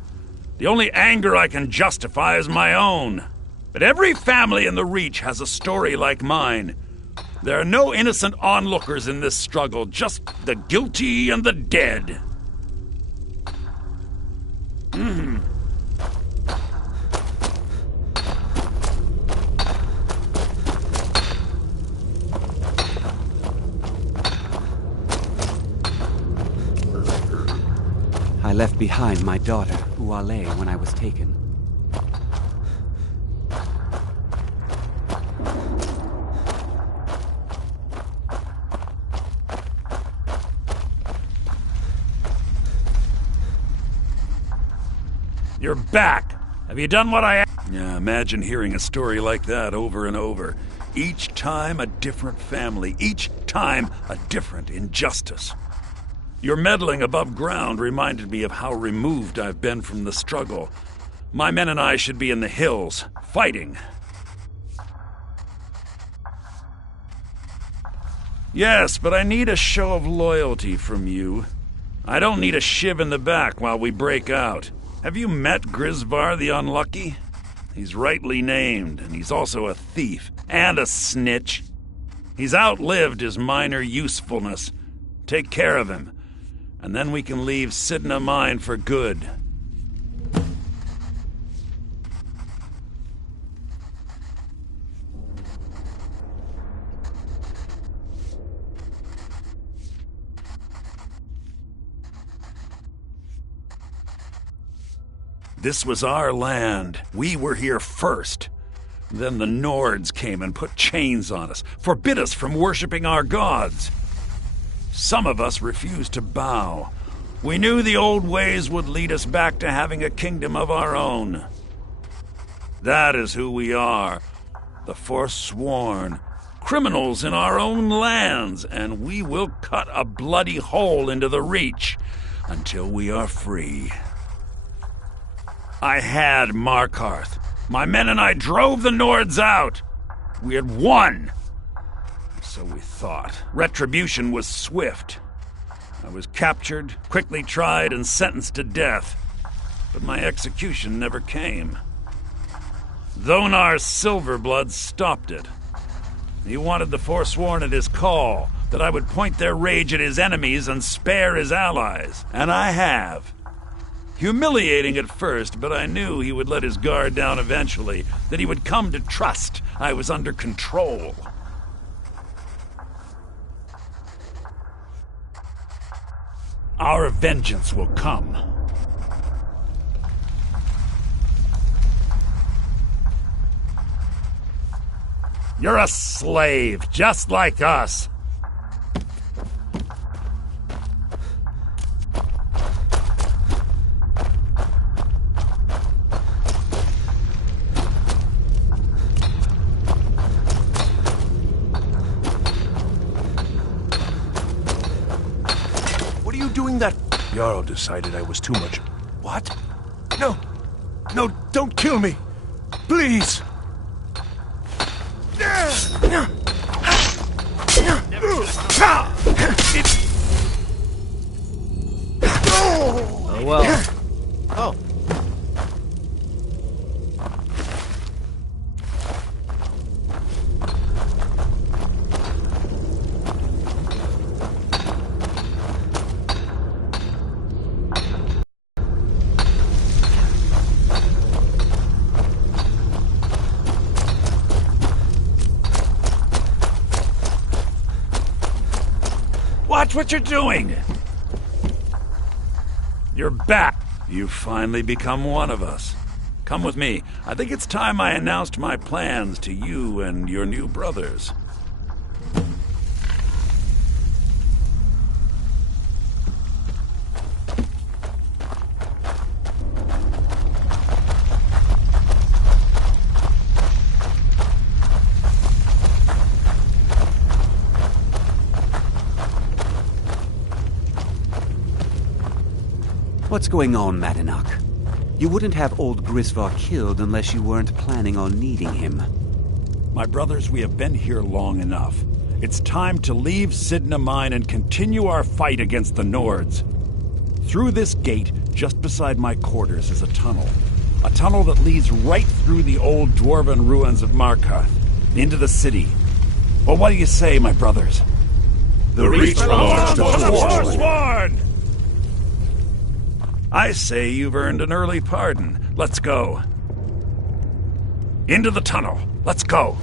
The only anger I can justify is my own. But every family in the Reach has a story like mine. There are no innocent onlookers in this struggle, just the guilty and the dead. I left behind my daughter, Uale, when I was taken. You're back! Have you done what I asked? Yeah, imagine hearing a story like that over and over. Each time a different family, each time a different injustice. Your meddling above ground reminded me of how removed I've been from the struggle. My men and I should be in the hills, fighting. Yes, but I need a show of loyalty from you. I don't need a shiv in the back while we break out. Have you met Grisvar the Unlucky? He's rightly named, and he's also a thief and a snitch. He's outlived his minor usefulness. Take care of him, and then we can leave Sidna Mine for good. This was our land. We were here first. Then the Nords came and put chains on us, forbid us from worshipping our gods. Some of us refused to bow. We knew the old ways would lead us back to having a kingdom of our own. That is who we are, the Forsworn, criminals in our own lands, and we will cut a bloody hole into the Reach until we are free. I had Markarth. My men and I drove the Nords out. We had won. So we thought. Retribution was swift. I was captured, quickly tried, and sentenced to death. But my execution never came. Dhonar's Silverblood stopped it. He wanted the Forsworn at his call, that I would point their rage at his enemies and spare his allies. And I have. Humiliating at first, but I knew he would let his guard down eventually, that he would come to trust I was under control. Our vengeance will come. You're a slave, just like us. you doing that? Jarl decided I was too much. What? No! No, don't kill me! Please! Oh, well. Oh. Watch what you're doing! You're back. You've finally become one of us. Come with me. I think it's time I announced my plans to you and your new brothers. What's going on, Madanach? You wouldn't have old Grisvar killed unless you weren't planning on needing him. My brothers, we have been here long enough. It's time to leave Sidna Mine and continue our fight against the Nords. Through this gate, just beside my quarters, is a tunnel. A tunnel that leads right through the old dwarven ruins of Markarth, into the city. Well, what do you say, my brothers? The Reach belongs to the Forsworn! I say you've earned an early pardon. Let's go. Into the tunnel. Let's go.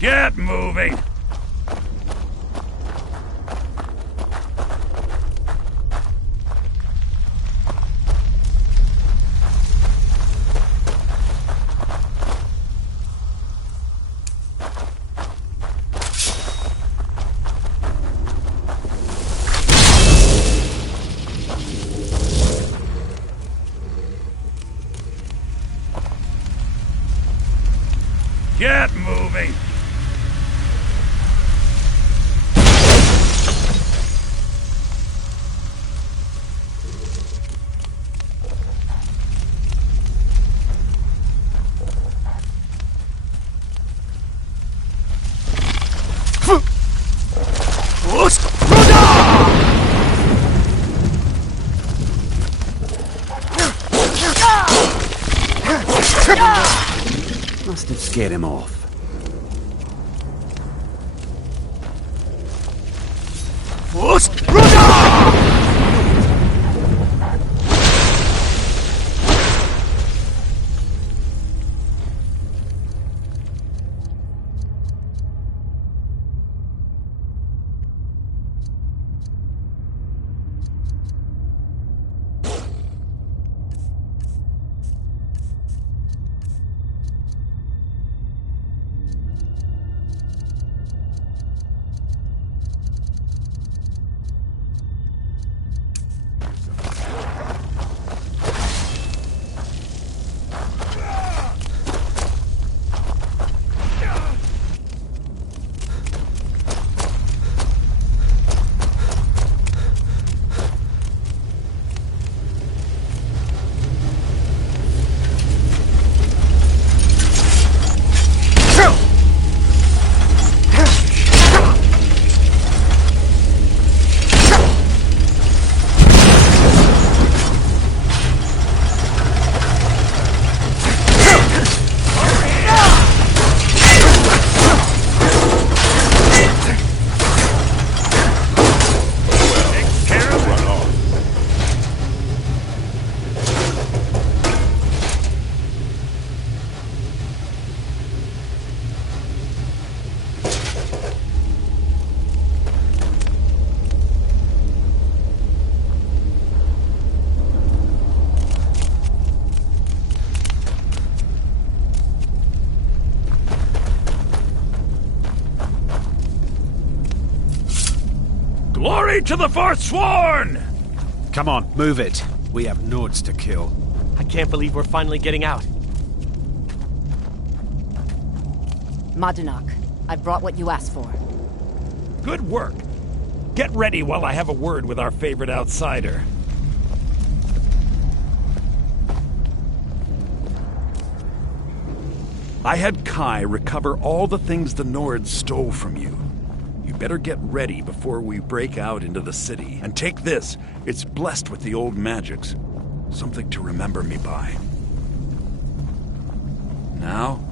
Get moving! Get moving! Must have scared him off. way to the Forsworn! Come on, move it. We have Nords to kill. I can't believe we're finally getting out. Madanak, I've brought what you asked for. Good work. Get ready while I have a word with our favorite outsider. I had Kai recover all the things the Nords stole from you. You better get ready before we break out into the city. And take this. It's blessed with the old magics. Something to remember me by. Now,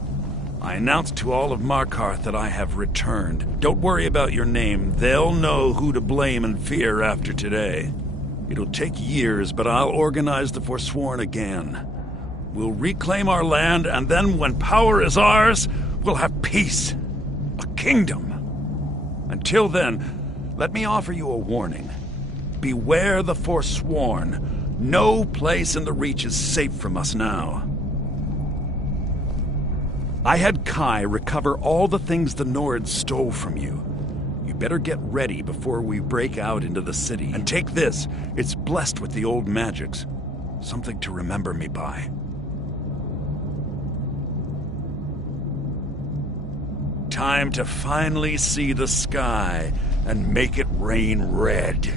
I announce to all of Markarth that I have returned. Don't worry about your name. They'll know who to blame and fear after today. It'll take years, but I'll organize the Forsworn again. We'll reclaim our land, and then when power is ours, we'll have peace. A kingdom. Until then, let me offer you a warning. Beware the Forsworn. No place in the Reach is safe from us now. I had Kai recover all the things the Nords stole from you. You better get ready before we break out into the city. And take this. It's blessed with the old magics. Something to remember me by. Time to finally see the sky and make it rain red.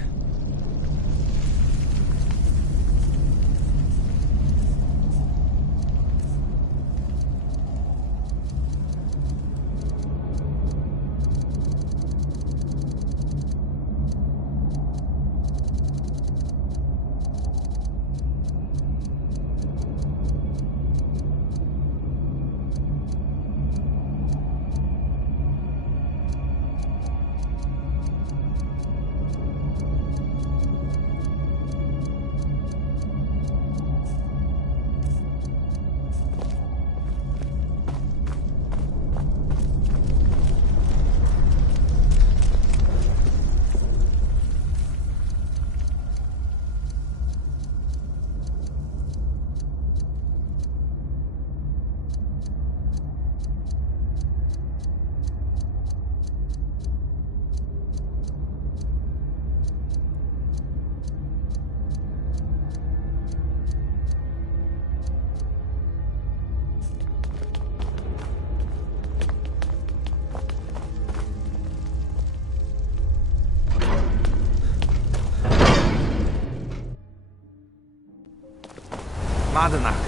Madanak,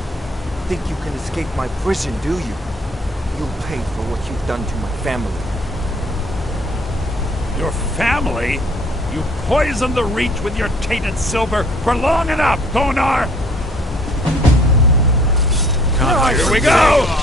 think you can escape my prison, do you? You'll pay for what you've done to my family. Your family? You poisoned the Reach with your tainted silver for long enough, Thonar! Here we go!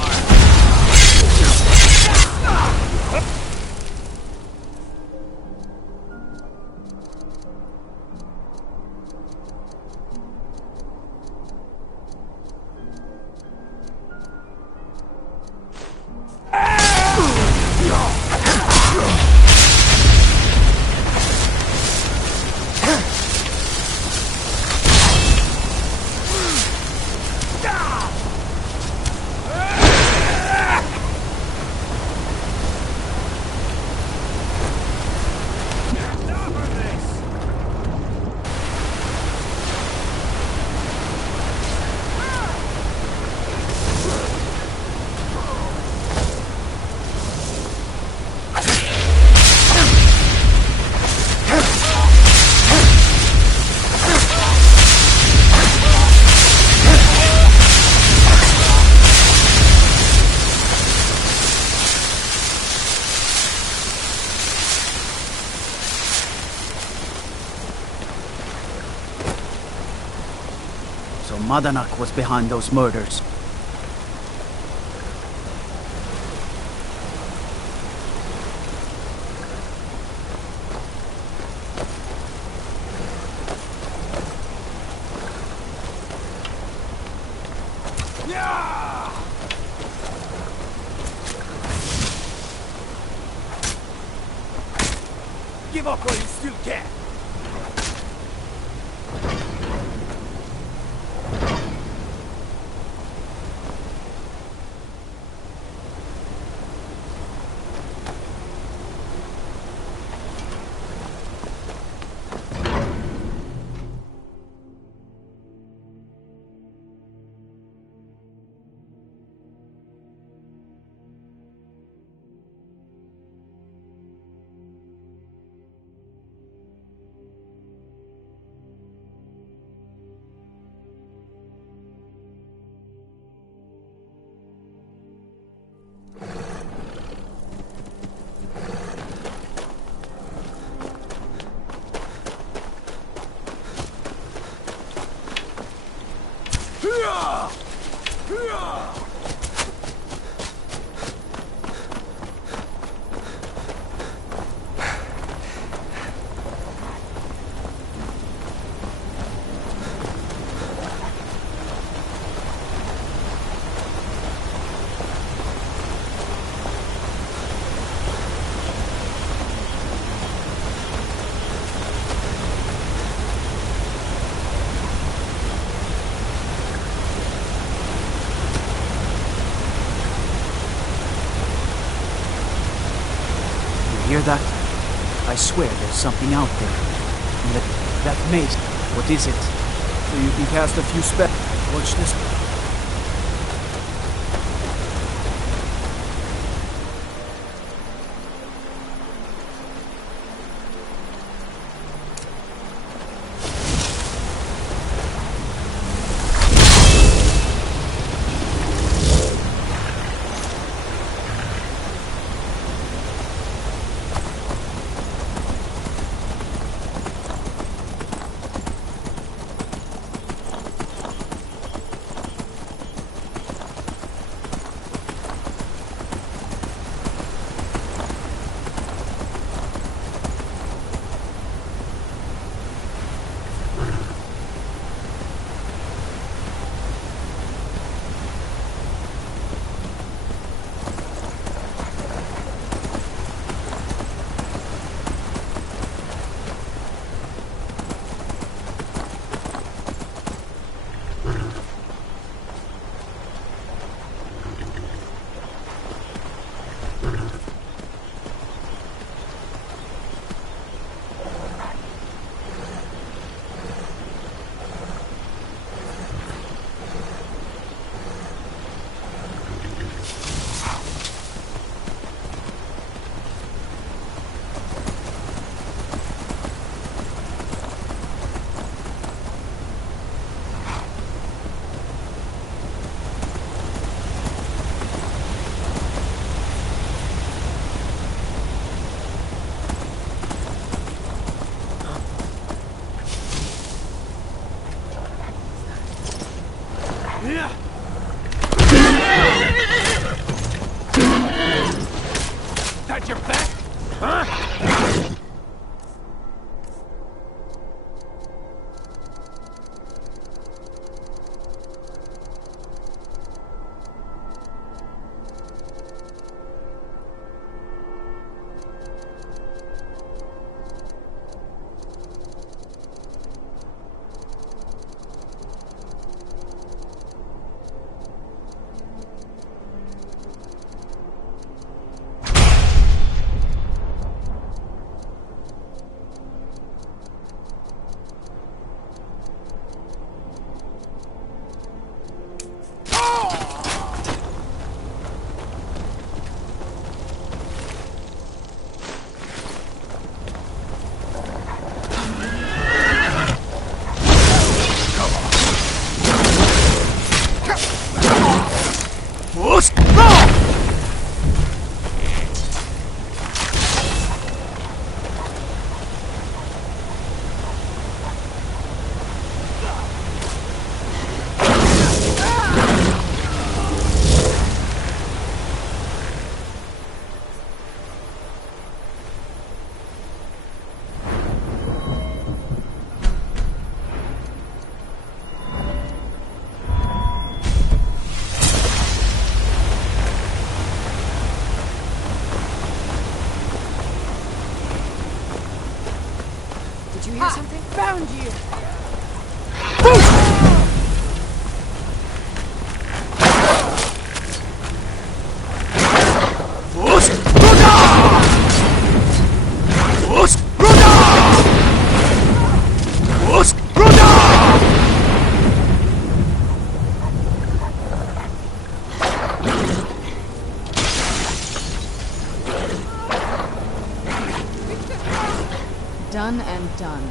So Madanak was behind those murders. Give up while you still can! Hear that? I swear there's something out there. And that maze, what is it? So you can cast a few spells. Watch this. That your back? Huh? Did you hear something? Found you! Done and done.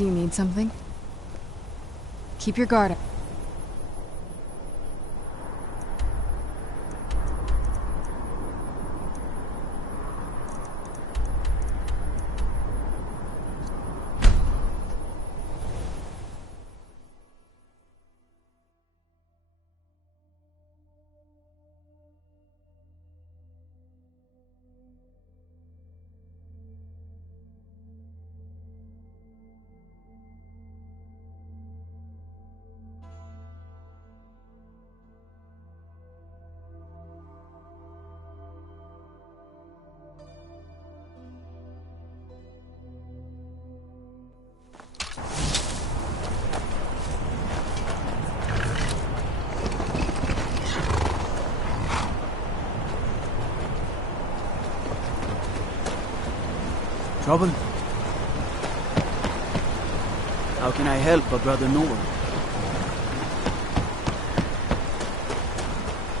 Do you need something? Keep your guard up. Trouble? How can I help a brother Nord?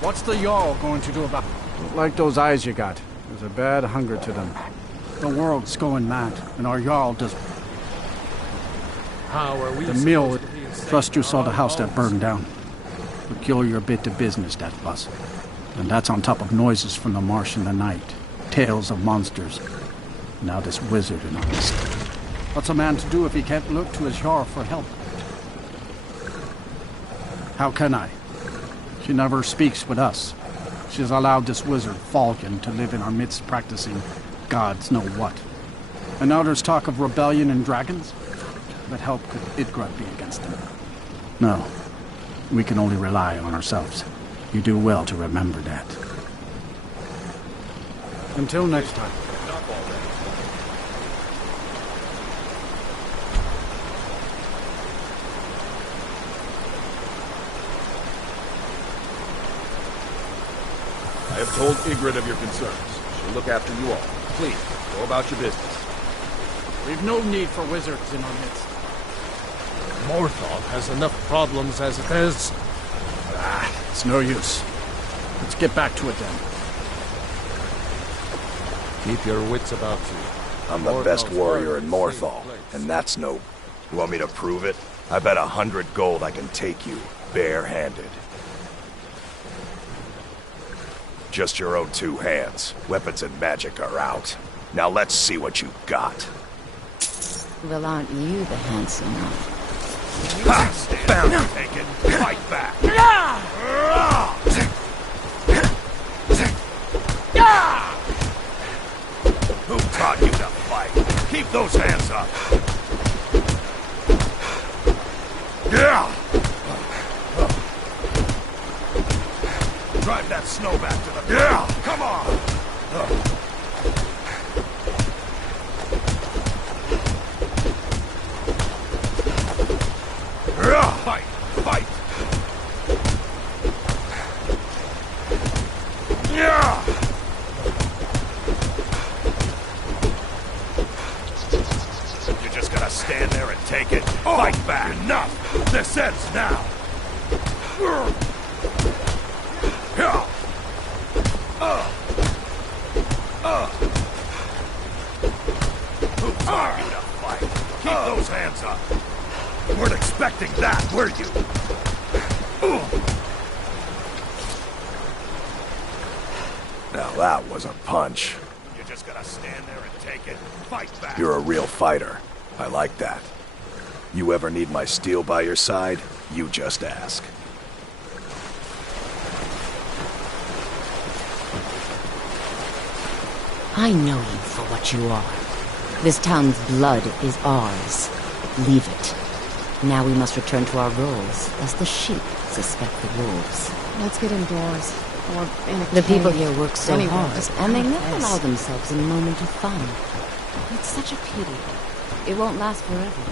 What's the Jarl going to do about it? Like those eyes you got. There's a bad hunger to them. The world's going mad, and our Jarl does... How are we The mill... Trust you saw the house that burned down. Peculiar bit of business, that was. And that's on top of noises from the marsh in the night. Tales of monsters. Now this wizard in our midst. What's a man to do if he can't look to his Jarl for help? How can I? She never speaks with us. She's allowed this wizard, Falcon, to live in our midst practicing gods know what. And now there's talk of rebellion and dragons? What help could Idgrud be against them? No. We can only rely on ourselves. You do well to remember that. Until next time. I have told Ygritte of your concerns. She'll look after you all. Please, go about your business. We've no need for wizards in our midst. Morthal has enough problems as it is. It's no use. Let's get back to it then. Keep your wits about you. I'm the best warrior in Morthal, and that's no... You want me to prove it? I bet 100 gold I can take you, bare-handed. Just your own two hands. Weapons and magic are out. Now let's see what you got. Well, aren't you the handsome one? Ha! Stand taken. Fight back. Who taught you to fight? Keep those hands up. Yeah. Drive that snow back to the... Yeah! Come on! Fight! Fight! Yeah! You're just gonna stand there and take it? Fight back! Enough! This ends now! Who taught you to fight? Keep those hands up! Weren't expecting that, were you? Now that was a punch. You're just gonna stand there and take it? Fight back! You're a real fighter. I like that. You ever need my steel by your side, you just ask. I know you for what you are. This town's blood is ours. Leave it. Now we must return to our roles, as the sheep suspect the wolves. Let's get indoors. Or in a The cave. people here work so Anywhere, hard, just and they come never with allow us. themselves a moment of fun. It's such a pity. It won't last forever.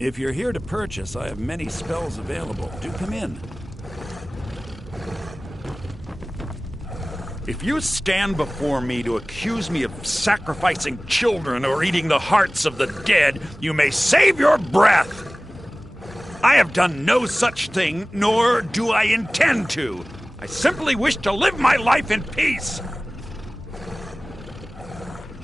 If you're here to purchase, I have many spells available. Do come in. If you stand before me to accuse me of sacrificing children or eating the hearts of the dead, you may save your breath. I have done no such thing, nor do I intend to. I simply wish to live my life in peace.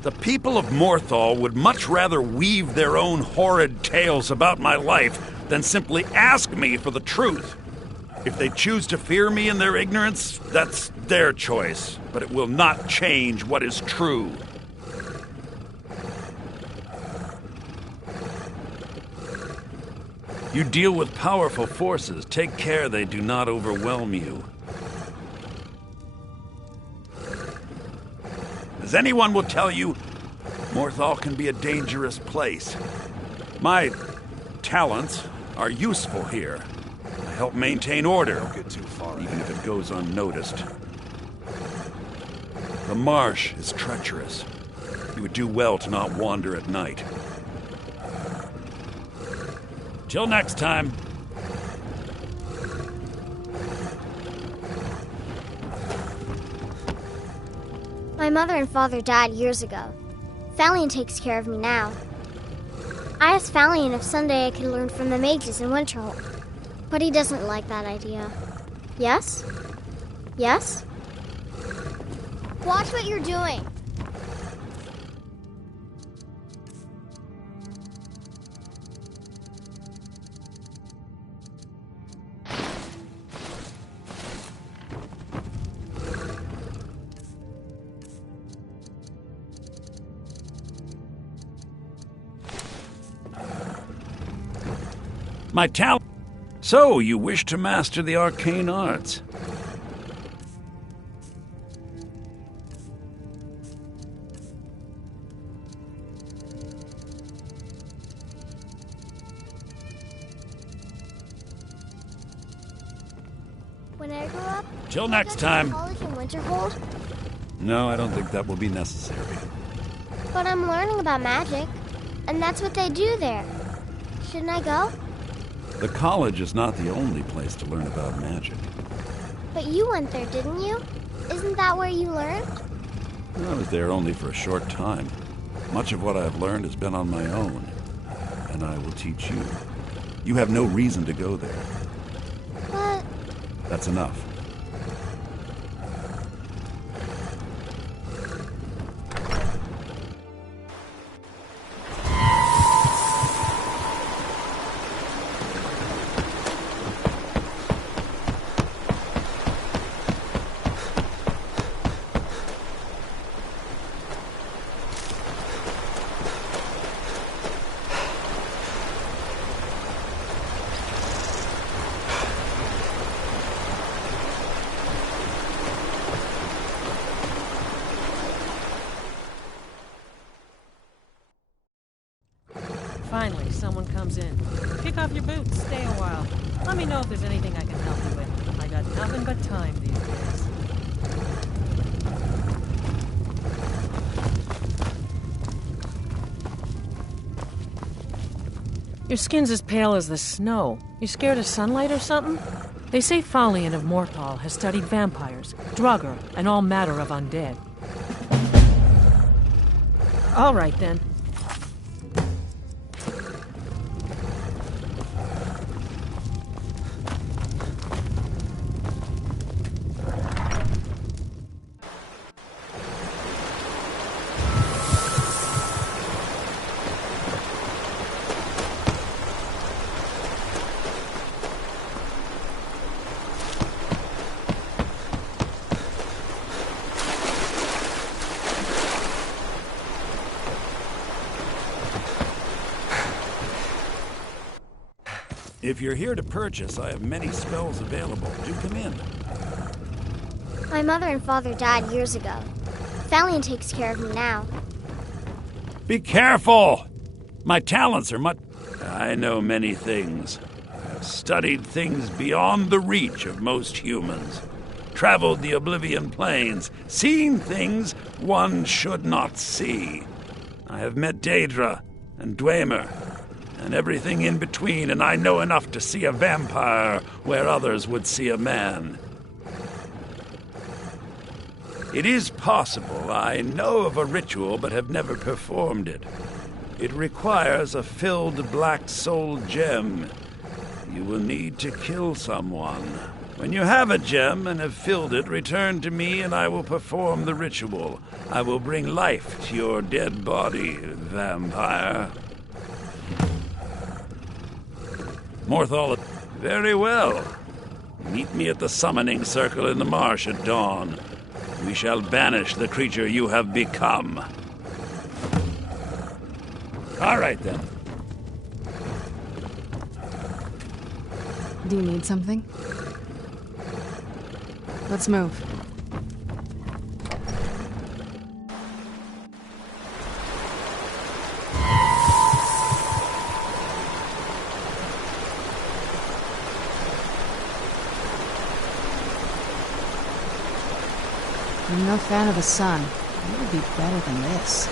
The people of Morthal would much rather weave their own horrid tales about my life than simply ask me for the truth. If they choose to fear me in their ignorance, that's their choice, but it will not change what is true. You deal with powerful forces. Take care they do not overwhelm you. As anyone will tell you, Morthal can be a dangerous place. My talents are useful here. I help maintain order, even if it goes unnoticed. The marsh is treacherous. You would do well to not wander at night. Till next time. My mother and father died years ago. Falion takes care of me now. I asked Falion if someday I could learn from the mages in Winterhold, but he doesn't like that idea. Yes? Yes? Watch what you're doing. My talent. So, you wish to master the arcane arts? When I grow up, Till next time. college in Winterhold, No, I don't think that will be necessary. but I'm learning about magic, and that's what they do there. Shouldn't I go? The college is not the only place to learn about magic. But you went there, didn't you? Isn't that where you learned? I was there only for a short time. Much of what I have learned has been on my own, and I will teach you. You have no reason to go there. But That's enough. Finally, someone comes in. Kick off your boots, stay a while. Let me know if there's anything I can help you with. I got nothing but time these days. Your skin's as pale as the snow. You scared of sunlight or something? They say Falion of Morthal has studied vampires, Draugr, and all manner of undead. All right, then. If you're here to purchase, I have many spells available. Do come in. my mother and father died years ago. Falion takes care of me now. Be careful! My talents are much... I know many things. I've studied things beyond the reach of most humans. Traveled the Oblivion Plains, seen things one should not see. I have met Daedra and Dwemer. and everything in between, and I know enough to see a vampire where others would see a man. It is possible I know of a ritual but have never performed it. It requires a filled black soul gem. You will need to kill someone. When you have a gem and have filled it, return to me and I will perform the ritual. I will bring life to your dead body, vampire. Morthal, very well. Meet me at the summoning circle in the marsh at dawn. We shall banish the creature you have become. All right, then. Do you need something? Let's move. I'm no fan of the sun. It would be better than this.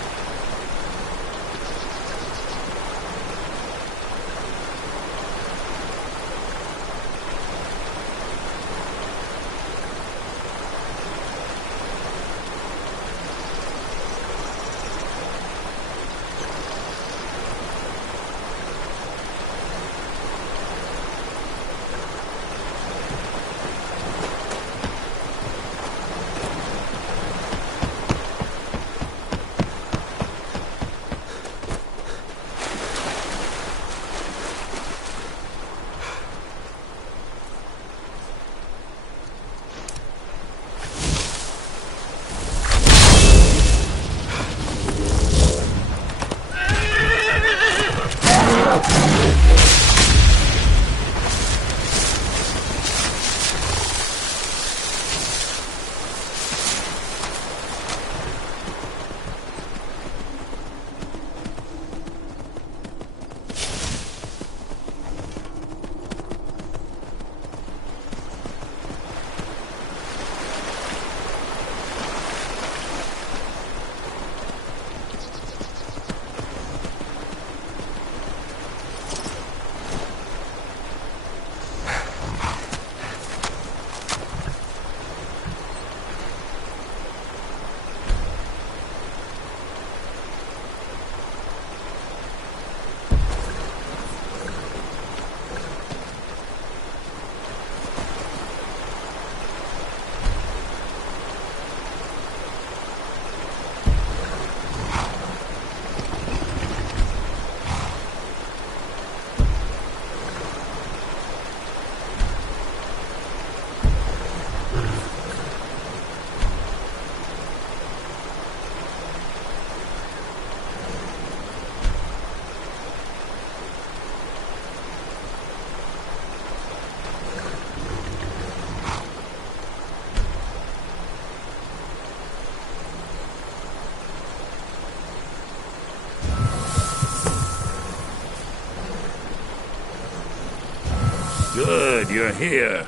Good, you're here.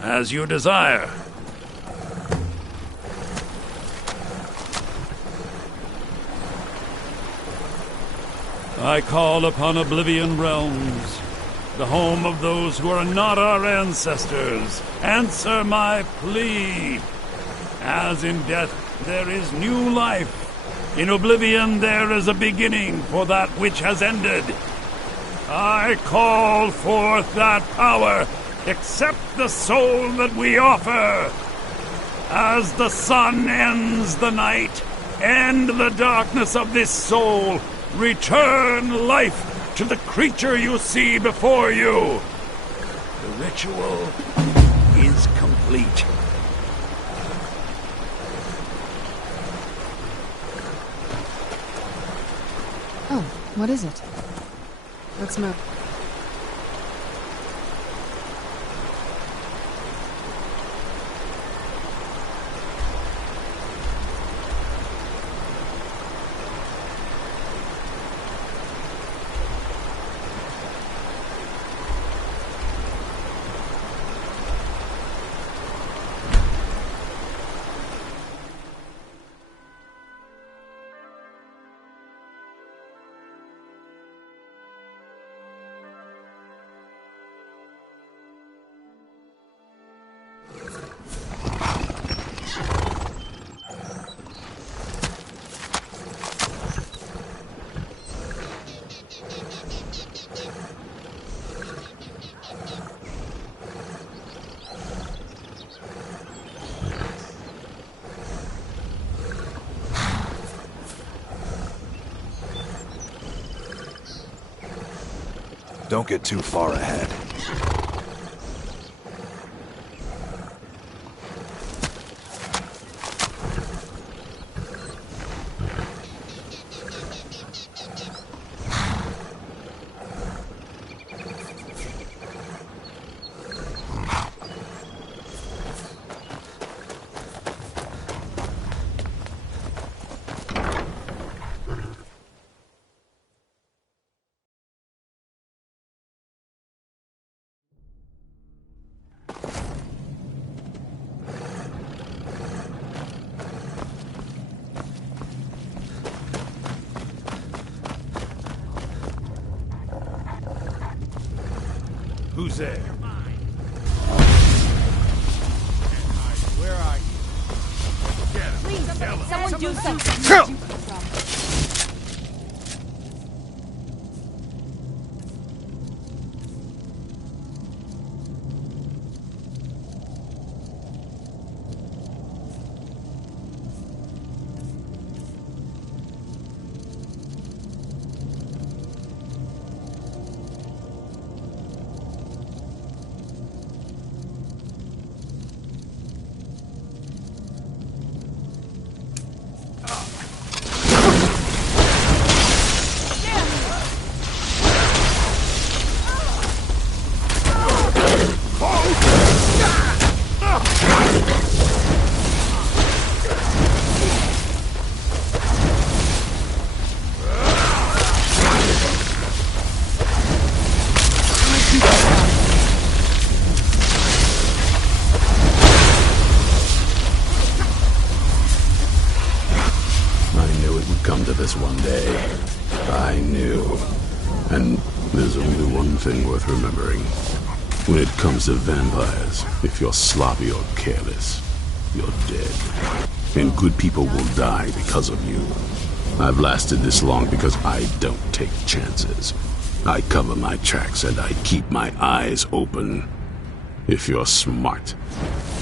As you desire. I call upon Oblivion Realms, the home of those who are not our ancestors. Answer my plea. As in death there is new life, in Oblivion there is a beginning for that which has ended. I call forth that power. Accept the soul that we offer. As the sun ends the night, end the darkness of this soul. Return life to the creature you see before you. The ritual is complete. Oh, what is it? Let's move. Don't get too far ahead. Who's there? Where are you? Please, someone do something. This one day. I knew. And there's only one thing worth remembering. When it comes to vampires, if you're sloppy or careless, you're dead. And good people will die because of you. I've lasted this long because I don't take chances. I cover my tracks and I keep my eyes open. If you're smart,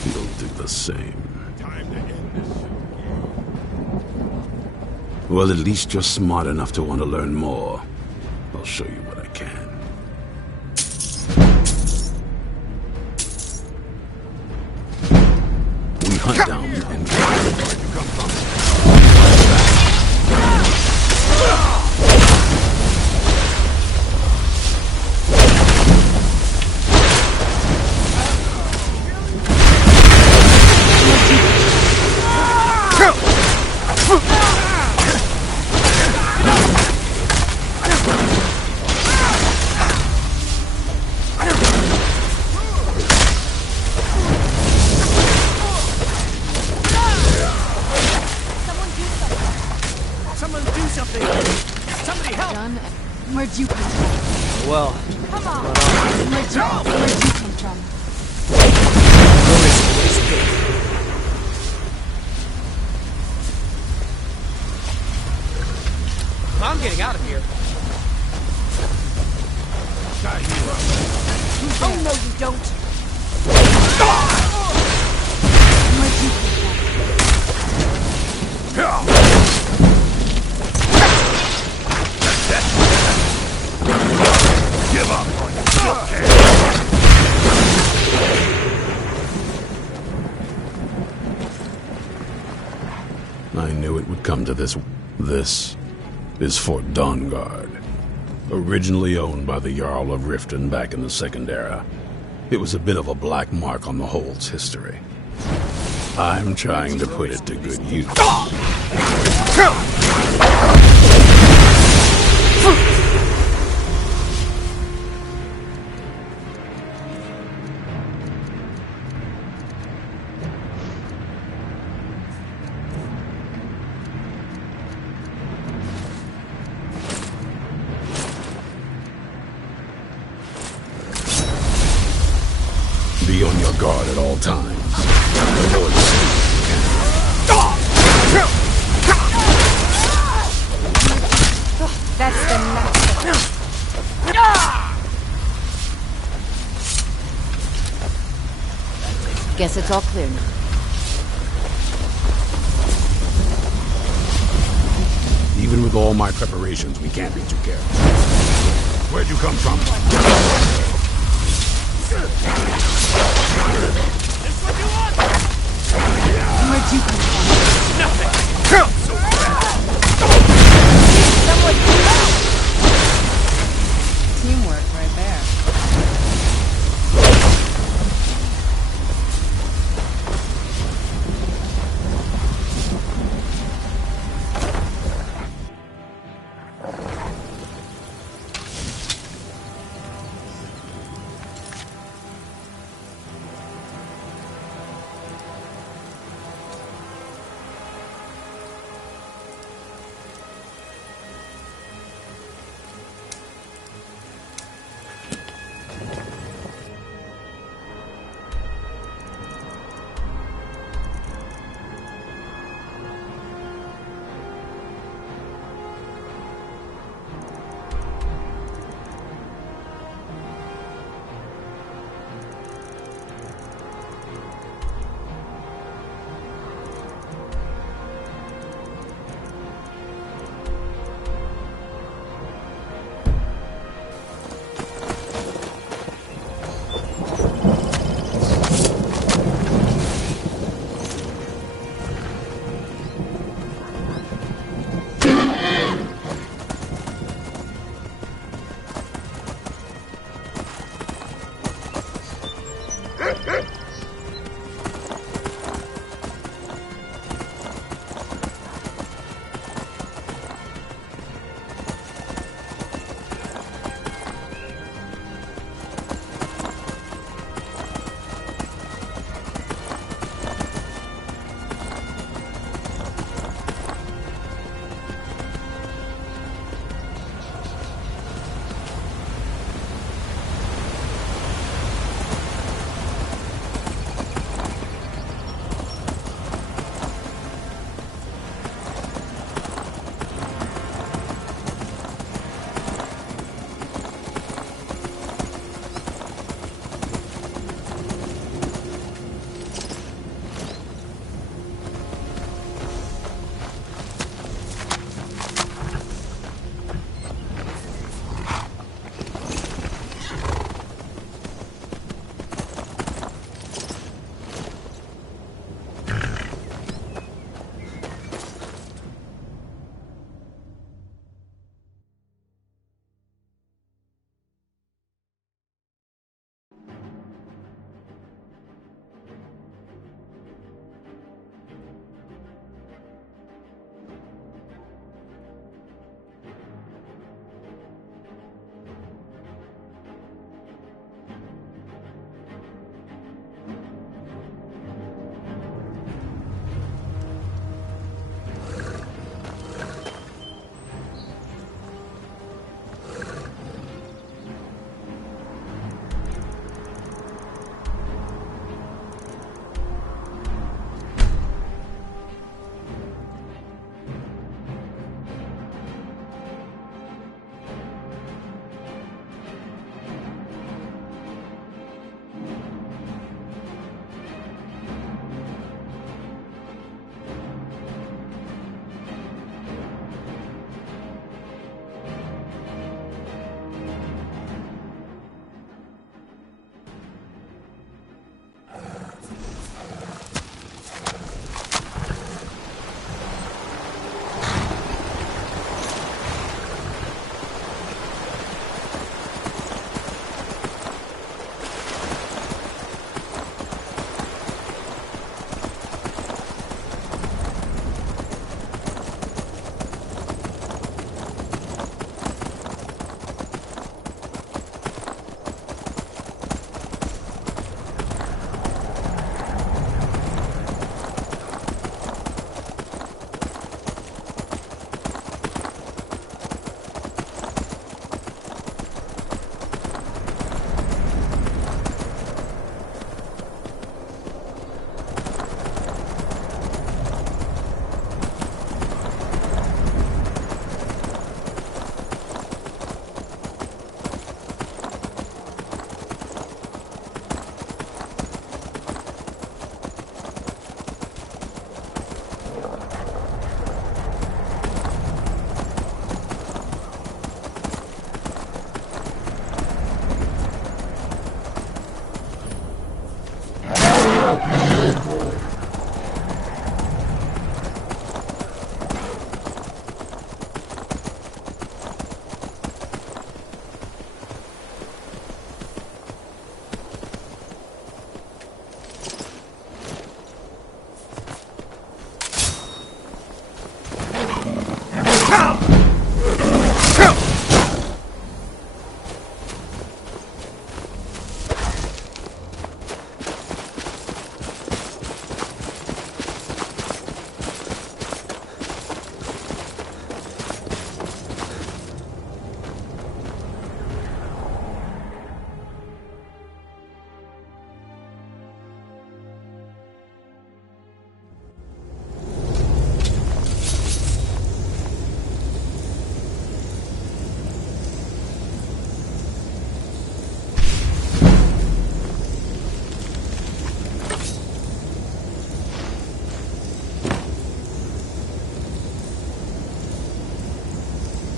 you'll do the same. Well, at least you're smart enough to want to learn more. I'll show you what I can. We hunt down and Where'd you come from? Well, come on. Where'd you come from? I'm getting out of here. Oh, no, you don't. Where'd you come from? Give up or you still can. I knew it would come to this. This is Fort Dawnguard. Originally owned by the Jarl of Riften back in the Second Era, it was a bit of a black mark on the Hold's history. I'm trying to put it to good use. Be on your guard at all times. Avoid That's the next. Guess it's all clear now. Even with all my preparations, we can't be too careful. Where'd you come from? Where'd you come from? Nothing! So Teamwork right there.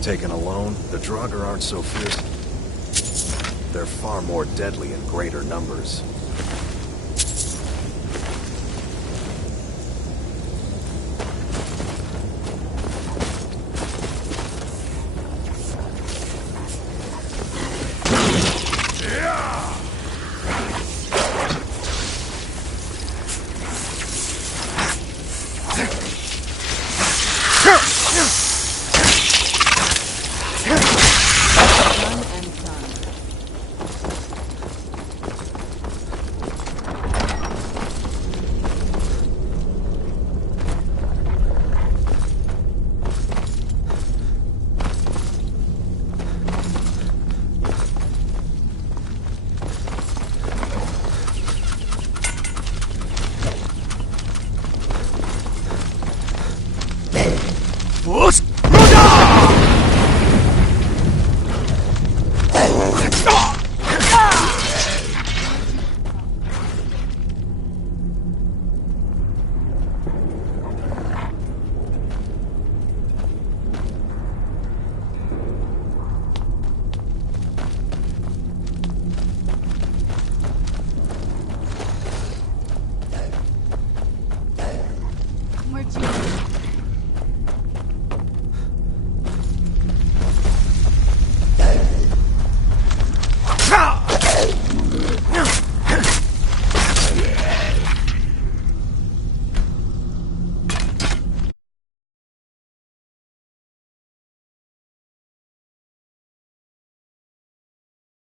Taken alone, the Draugr aren't so fierce. They're far more deadly in greater numbers.